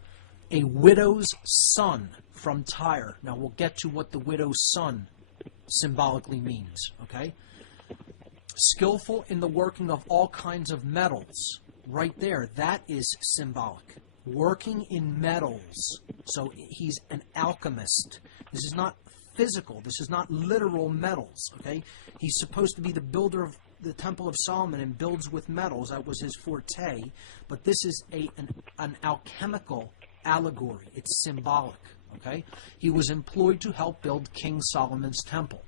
a widow's son from Tyre. Now we'll get to what the widow's son symbolically means. Okay? Skillful in the working of all kinds of metals. Right there, that is symbolic. Working in metals. So he's an alchemist. This is not physical. This is not literal metals. Okay? He's supposed to be the builder of the Temple of Solomon and builds with metals. That was his forte. But this is an alchemical allegory. It's symbolic. Okay? He was employed to help build King Solomon's temple.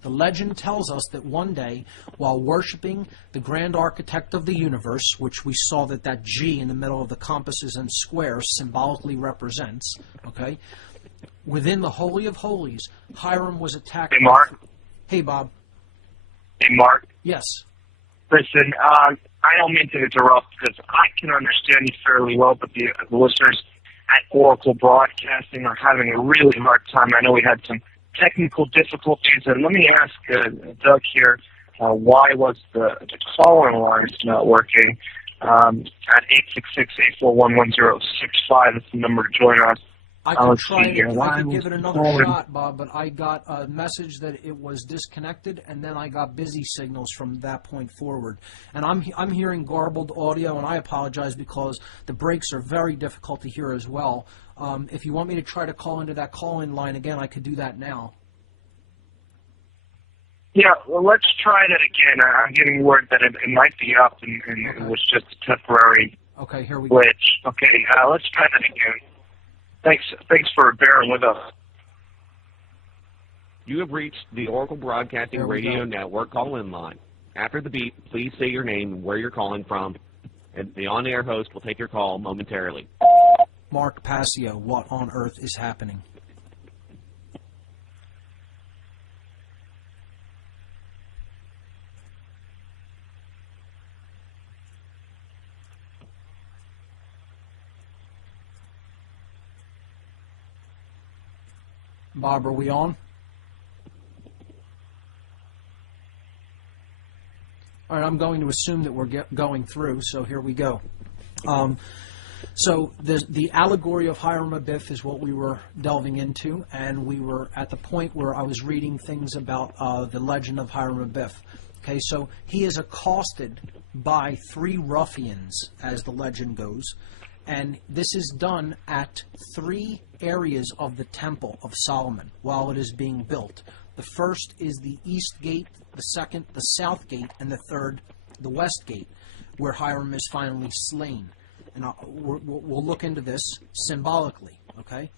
The legend tells us that one day, while worshiping the grand architect of the universe, which we saw that G in the middle of the compasses and squares symbolically represents, okay, within the Holy of Holies, Hiram was attacked. Hey, Mark. Hey, Bob. Hey, Mark. Yes. Listen, I don't mean to interrupt because I can understand you fairly well, but the listeners at Oracle Broadcasting are having a really hard time. I know we had some technical difficulties, and let me ask Doug here, why was the call-in lines not working? At 866-841-1065 is the number to join us. I could try it. I could give it another shot, Bob, but I got a message that it was disconnected, and then I got busy signals from that point forward. And I'm hearing garbled audio, and I apologize because the breaks are very difficult to hear as well. If you want me to try to call into that call-in line again, I could do that now. Yeah, well, let's try that again. I'm getting word that it might be up, and okay. It was just a temporary here we glitch. Go. Okay, let's try that again. Thanks for bearing with us. You have reached the Oracle Broadcasting Radio Network call-in line. After the beep, please say your name and where you're calling from, and the on-air host will take your call momentarily. Mark Passio, what on earth is happening? Bob, are we on? All right, I'm going to assume that we're going through, so here we go. So the allegory of Hiram Abiff is what we were delving into, and we were at the point where I was reading things about the legend of Hiram Abiff. Okay, so he is accosted by 3 ruffians, as the legend goes, and this is done at 3 areas of the Temple of Solomon while it is being built. The first is the East Gate, the second, the South Gate, and the third, the West Gate, where Hiram is finally slain. And we'll look into this symbolically, okay?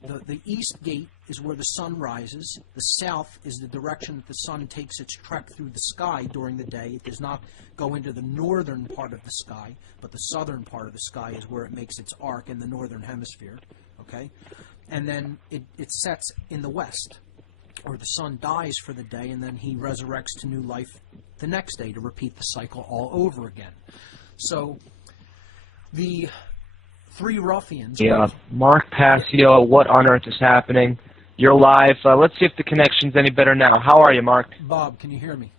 The East Gate is where the sun rises. The South is the direction that the sun takes its trek through the sky during the day. It does not go into the northern part of the sky, but the southern part of the sky is where it makes its arc in the northern hemisphere, okay? And then it sets in the west, or the sun dies for the day, and then he resurrects to new life the next day to repeat the cycle all over again. So the 3 ruffians. Yeah, Mark Passio, what on earth is happening? You're live. Let's see if the connection's any better now. How are you, Mark? Bob, can you hear me?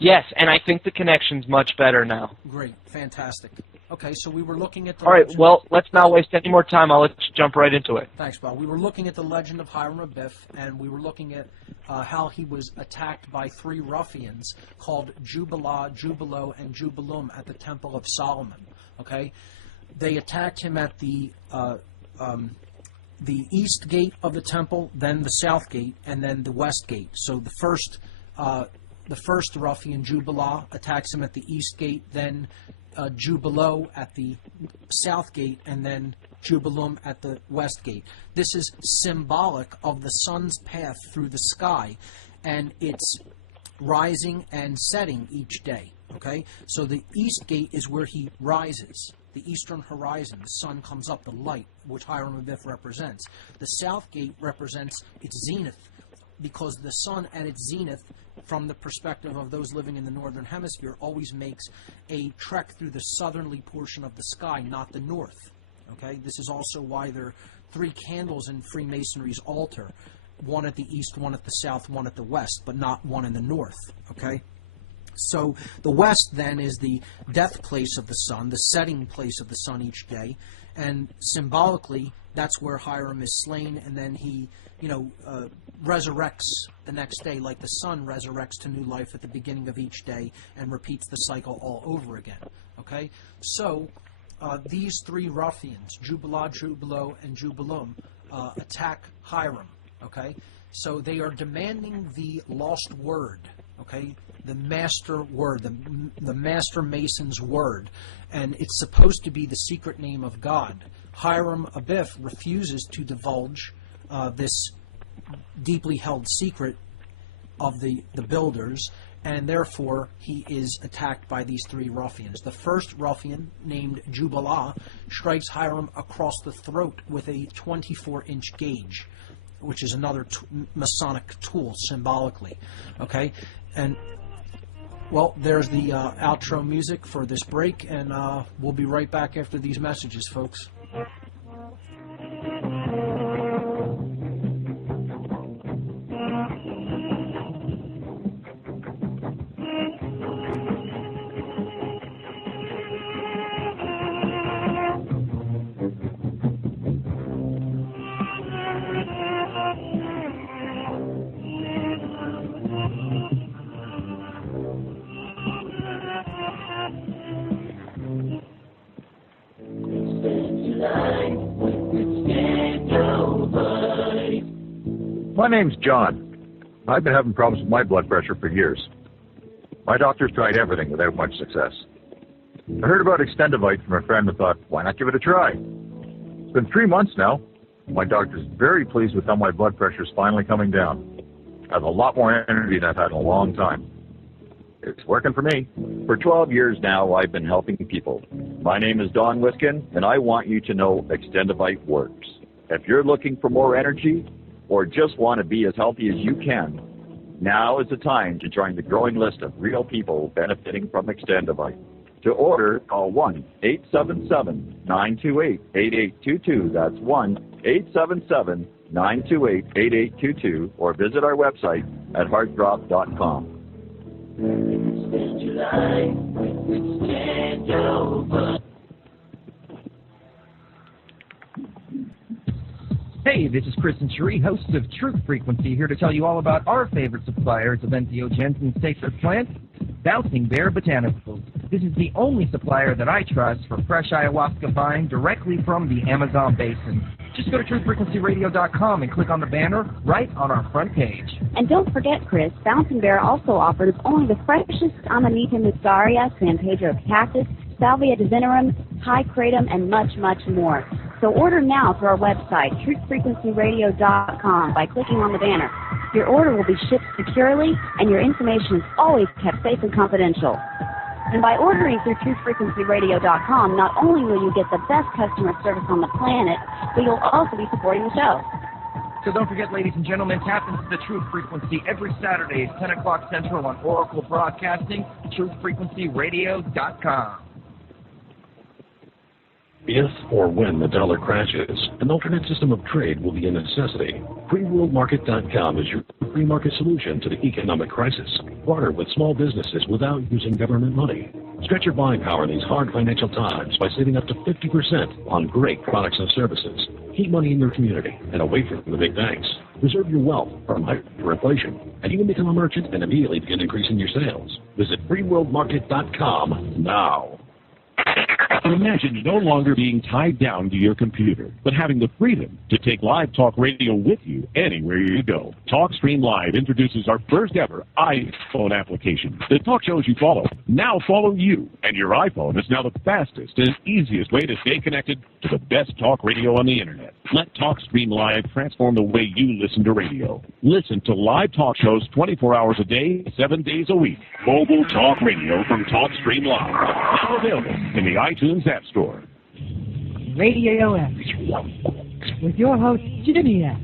Yes, and I think the connection's much better now. Great, fantastic. Okay, so we were looking at the... All right, well, let's not waste any more time. I'll let you jump right into it. Thanks, Bob. We were looking at the legend of Hiram Abiff, and we were looking at how he was attacked by 3 ruffians called Jubilah, Jubilo, and Jubilum at the Temple of Solomon. Okay? They attacked him at the East Gate of the temple, then the South Gate, and then the West Gate. So the first ruffian, Jubilah, attacks him at the East Gate, then Jubilo at the South Gate, and then Jubilum at the West Gate. This is symbolic of the sun's path through the sky, and it's rising and setting each day. Okay, so the East Gate is where he rises, the eastern horizon. The sun comes up, the light, which Hiram Abiff represents. The South Gate represents its zenith, because the sun at its zenith, from the perspective of those living in the northern hemisphere, always makes a trek through the southerly portion of the sky, not the north. Okay, this is also why there are 3 candles in Freemasonry's altar, one at the east, one at the south, one at the west, but not one in the north. Okay. So the west then is the death place of the sun, the setting place of the sun each day, and symbolically that's where Hiram is slain, and then he, resurrects the next day, like the sun resurrects to new life at the beginning of each day and repeats the cycle all over again. Okay, so these 3 ruffians, Jubilah, Jubilo, and Jubilum, attack Hiram. Okay, so they are demanding the lost word. Okay, the master word, the master mason's word, and it's supposed to be the secret name of God. Hiram Abiff refuses to divulge this deeply held secret of the builders, and therefore he is attacked by these 3 ruffians. The first ruffian, named Jubilah, strikes Hiram across the throat with a 24-inch gauge, which is another Masonic tool symbolically. Okay, and well, there's the outro music for this break, and we'll be right back after these messages, folks. My name's John. I've been having problems with my blood pressure for years. My doctor's tried everything without much success. I heard about Extendivite from a friend and thought, why not give it a try? It's been 3 months now. My doctor's very pleased with how my blood pressure's finally coming down. I have a lot more energy than I've had in a long time. It's working for me. For 12 years now, I've been helping people. My name is Don Wiskin, and I want you to know Extendivite works. If you're looking for more energy, or just want to be as healthy as you can, now is the time to join the growing list of real people benefiting from Extendivite. To order, call 1-877-928-8822. That's 1-877-928-8822, or visit our website at heartdrop.com. life which can't over. Hey, this is Chris and Cherie, hosts of Truth Frequency, here to tell you all about our favorite suppliers of entheogens and sacred plants, Bouncing Bear Botanicals. This is the only supplier that I trust for fresh ayahuasca vine directly from the Amazon basin. Just go to truthfrequencyradio.com and click on the banner right on our front page. And don't forget, Chris, Bouncing Bear also offers only the freshest Amanita muscaria, San Pedro cactus, Salvia divinorum, High kratom, and much, much more. So order now through our website, truthfrequencyradio.com, by clicking on the banner. Your order will be shipped securely, and your information is always kept safe and confidential. And by ordering through truthfrequencyradio.com, not only will you get the best customer service on the planet, but you'll also be supporting the show. So don't forget, ladies and gentlemen, tap into the Truth Frequency every Saturday at 10 o'clock Central on Oracle Broadcasting, truthfrequencyradio.com. If or when the dollar crashes, an alternate system of trade will be a necessity. FreeWorldMarket.com is your free market solution to the economic crisis. Barter with small businesses without using government money. Stretch your buying power in these hard financial times by saving up to 50% on great products and services. Keep money in your community and away from the big banks. Reserve your wealth from hyperinflation, and even become a merchant and immediately begin increasing your sales. Visit FreeWorldMarket.com now. Imagine no longer being tied down to your computer, but having the freedom to take live talk radio with you anywhere you go. TalkStream Live introduces our first ever iPhone application. The talk shows you follow now follow you, and your iPhone is now the fastest and easiest way to stay connected to the best talk radio on the internet. Let TalkStream Live transform the way you listen to radio. Listen to live talk shows 24 hours a day, 7 days a week. Mobile talk radio from TalkStream Live. Now available in the iTunes App Store. Radio X with your host, Jimmy X.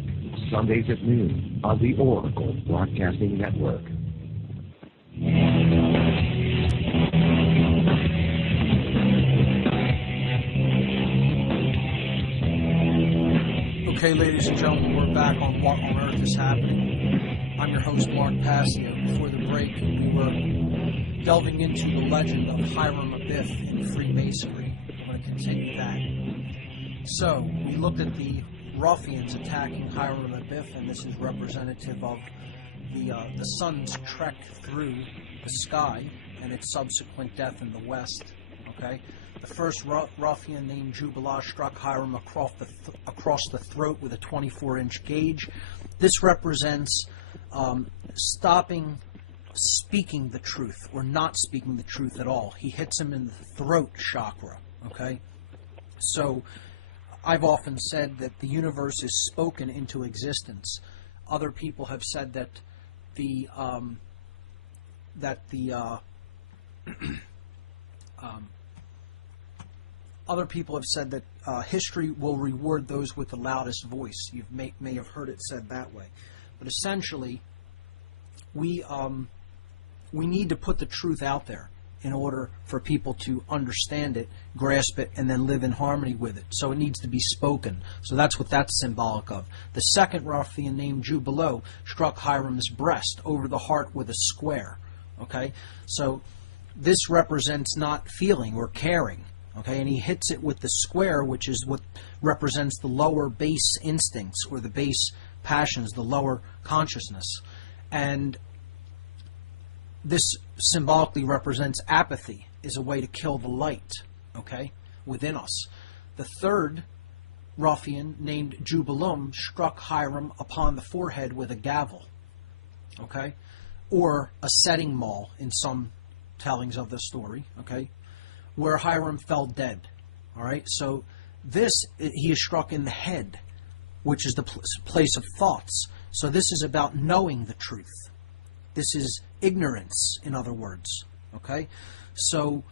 Sundays at noon on the Oracle Broadcasting Network. Okay, ladies and gentlemen, we're back on What on Earth is Happening. I'm your host, Mark Passio. Before the break, we were delving into the legend of Hiram Abiff in Freemasonry. I'm going to continue that. So, we looked at the ruffians attacking Hiram Abiff, and this is representative of the sun's trek through the sky and its subsequent death in the west. Okay? The first ruffian named Jubilah struck Hiram across the throat with a 24-inch gauge. This represents stopping speaking the truth or not speaking the truth at all. He hits him in the throat chakra. Okay? So I've often said that the universe is spoken into existence. Other people have said that other people have said that history will reward those with the loudest voice. You may have heard it said that way. But essentially, we need to put the truth out there in order for people to understand it, grasp it, and then live in harmony with it. So it needs to be spoken. So that's what that's symbolic of. The second ruffian named Jubileau struck Hiram's breast over the heart with a square. Okay? So this represents not feeling or caring. Okay? And he hits it with the square, which is what represents the lower base instincts or the base passions, the lower consciousness. And this symbolically represents apathy, is a way to kill the light, okay, within us. The third ruffian, named Jubilum, struck Hiram upon the forehead with a gavel, okay, or a setting maul in some tellings of the story, okay, where Hiram fell dead, all right. So this, he is struck in the head, which is the place of thoughts. So this is about knowing the truth. This is ignorance, in other words. Okay? So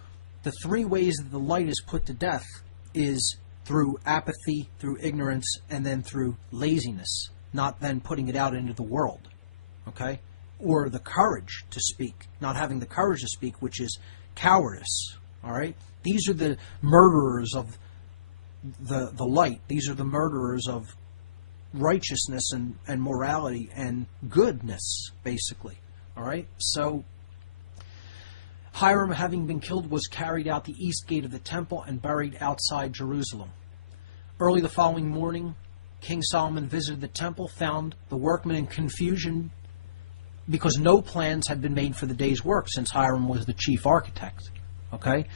the three ways that the light is put to death is through apathy, through ignorance, and then through laziness, not then putting it out into the world. Okay? Or the courage to speak, not having the courage to speak, which is cowardice. All right? These are the murderers of the light. These are the murderers of righteousness and morality and goodness, basically. All right? So Hiram, having been killed, was carried out the east gate of the temple and buried outside Jerusalem. Early the following morning, King Solomon visited the temple, found the workmen in confusion because no plans had been made for the day's work since Hiram was the chief architect. Okay?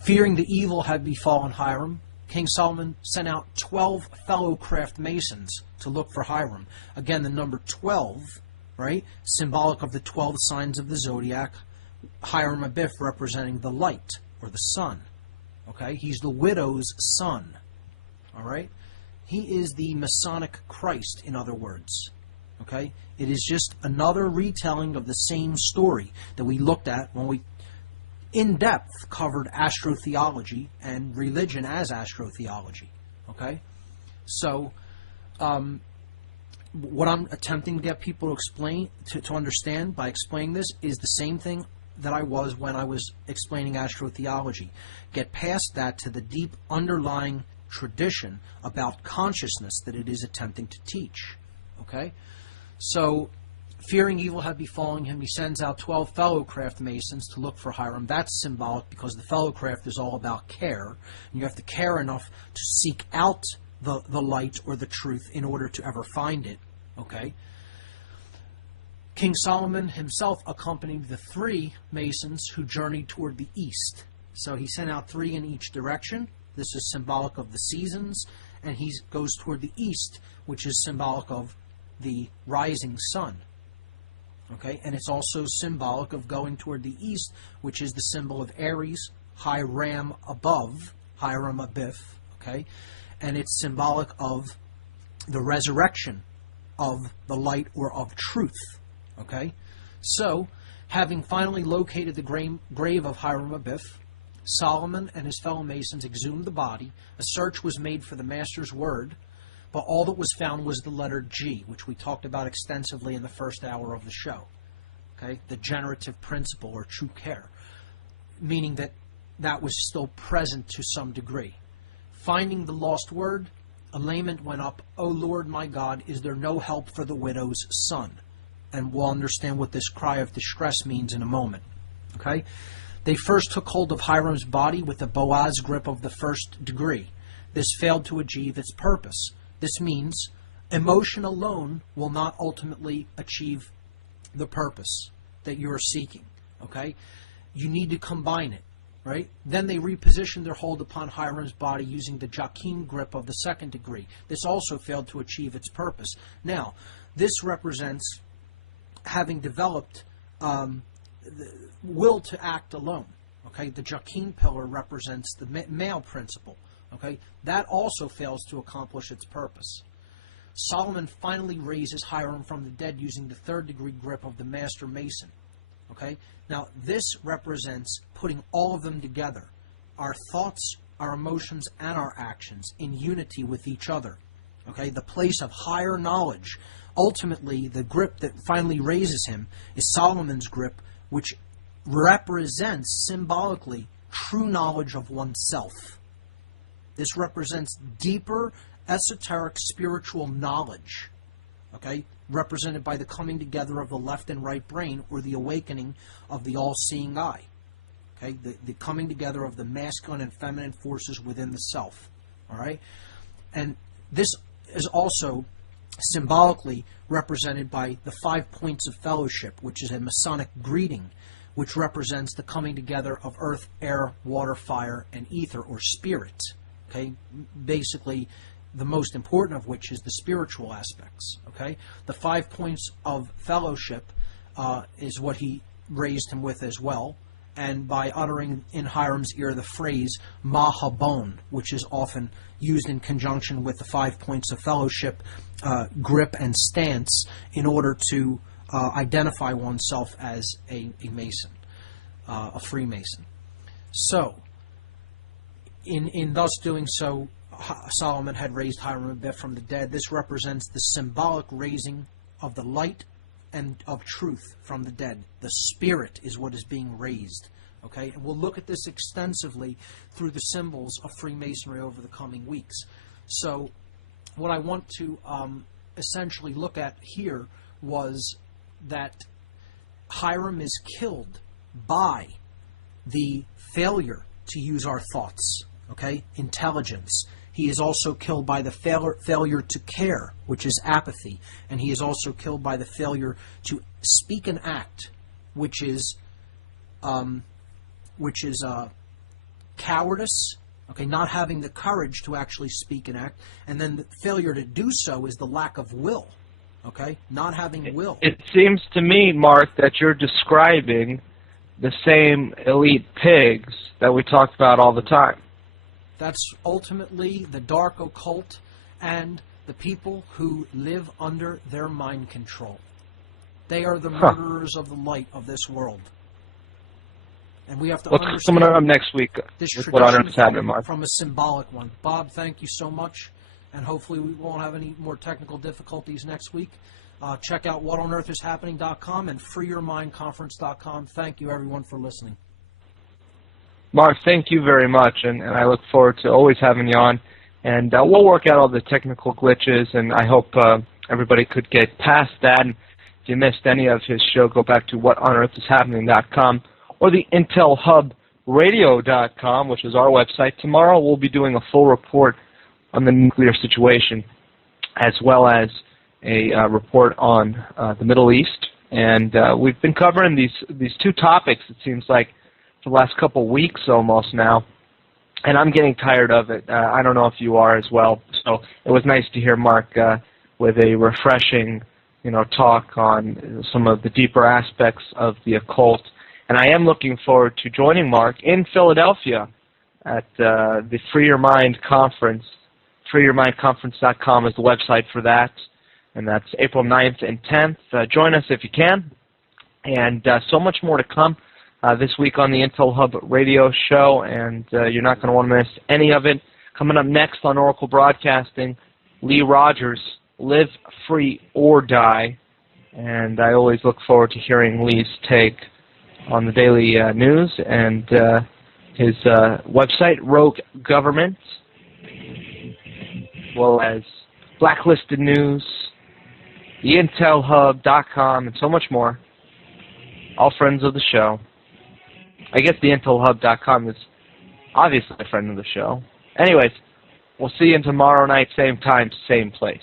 Fearing the evil had befallen Hiram, King Solomon sent out 12 fellow craft masons to look for Hiram. Again, the number 12, right, symbolic of the 12 signs of the zodiac. Hiram Abiff representing the light or the sun. Okay? He's the widow's son. All right? He is the Masonic Christ, in other words. Okay? It is just another retelling of the same story that we looked at when we in depth covered astrotheology and religion as astrotheology. Okay? So, what I'm attempting to get people to explain, to understand by explaining this, is the same thing that I was when I was explaining astrotheology. Get past that to the deep underlying tradition about consciousness that it is attempting to teach. Okay? So, fearing evil had befallen him, he sends out 12 fellow craft masons to look for Hiram. That's symbolic because the fellow craft is all about care. And you have to care enough to seek out the light or the truth in order to ever find it. Okay? King Solomon himself accompanied the 3 masons who journeyed toward the east. So he sent out 3 in each direction. This is symbolic of the seasons. And he goes toward the east, which is symbolic of the rising sun. Okay? And it's also symbolic of going toward the east, which is the symbol of Aries, Hiram above, Hiram Abiff. Okay? And it's symbolic of the resurrection of the light or of truth. Okay? So, having finally located the grave of Hiram Abiff, Solomon and his fellow masons exhumed the body. A search was made for the master's word, but all that was found was the letter G, which we talked about extensively in the first hour of the show. Okay? The generative principle or true care, meaning that that was still present to some degree. Finding the lost word, a lament went up, "O Lord my God, is there no help for the widow's son?" And we'll understand what this cry of distress means in a moment. Okay? They first took hold of Hiram's body with the Boaz grip of the first degree. This failed to achieve its purpose. This means emotion alone will not ultimately achieve the purpose that you are seeking. Okay? You need to combine it. Right? Then they repositioned their hold upon Hiram's body using the Joachim grip of the second degree. This also failed to achieve its purpose. Now, this represents having developed the will to act alone. Okay? The Joachim pillar represents the male principle. Okay? That also fails to accomplish its purpose. Solomon finally raises Hiram from the dead using the third degree grip of the master mason. Okay? Now, this represents putting all of them together, our thoughts, our emotions, and our actions in unity with each other. Okay? The place of higher knowledge. Ultimately, the grip that finally raises him is Solomon's grip, which represents symbolically true knowledge of oneself. This represents deeper, esoteric, spiritual knowledge. Okay? Represented by the coming together of the left and right brain, or the awakening of the all-seeing eye. Okay? The coming together of the masculine and feminine forces within the self. All right? And this is also symbolically represented by the 5 points of fellowship, which is a Masonic greeting, which represents the coming together of earth, air, water, fire, and ether, or spirit. Okay? Basically, the most important of which is the spiritual aspects. Okay? The 5 points of fellowship is what he raised him with as well, and by uttering in Hiram's ear the phrase Mahabon, which is often used in conjunction with the 5 points of fellowship, grip and stance, in order to identify oneself as a Mason, a Freemason. So, in thus doing so, Solomon had raised Hiram Abiff from the dead. This represents the symbolic raising of the light and of truth from the dead. The spirit is what is being raised. Okay? And we'll look at this extensively through the symbols of Freemasonry over the coming weeks. So what I want to essentially look at here was that Hiram is killed by the failure to use our thoughts, okay? Intelligence. He is also killed by the failure to care, which is apathy. And he is also killed by the failure to speak and act, which is cowardice, okay, not having the courage to actually speak and act. And then the failure to do so is the lack of will, okay, not having will. It seems to me, Mark, that you're describing the same elite pigs that we talked about all the time. That's ultimately the dark occult and the people who live under their mind control. They are the murderers of the light of this world. And we have to understand. What's coming up next week This with What on Earth is tradition Happening, Mark? from a symbolic one. Bob, thank you so much. And hopefully we won't have any more technical difficulties next week. Check out whatonearthishappening.com and freeyourmindconference.com. Thank you, everyone, for listening. Mark, thank you very much, and I look forward to always having you on. And we'll work out all the technical glitches, and I hope everybody could get past that. And if you missed any of his show, go back to whatonearthishappening.com or the intelhubradio.com, which is our website. Tomorrow we'll be doing a full report on the nuclear situation, as well as a report on the Middle East. And we've been covering these two topics, it seems like, for the last couple of weeks almost now, and I'm getting tired of it. I don't know if you are as well. So it was nice to hear Mark with a refreshing, talk on some of the deeper aspects of the occult. And I am looking forward to joining Mark in Philadelphia at the Free Your Mind Conference. FreeYourMindConference.com is the website for that, and that's April 9th and 10th. Join us if you can, and so much more to come. This week on the Intel Hub radio show, and you're not going to want to miss any of it. Coming up next on Oracle Broadcasting, Lee Rogers, Live Free or Die. And I always look forward to hearing Lee's take on the daily news and his website, Rogue Government, as well as Blacklisted News, the IntelHub.com, and so much more. All friends of the show. I guess the IntelHub.com is obviously a friend of the show. Anyways, we'll see you tomorrow night, same time, same place.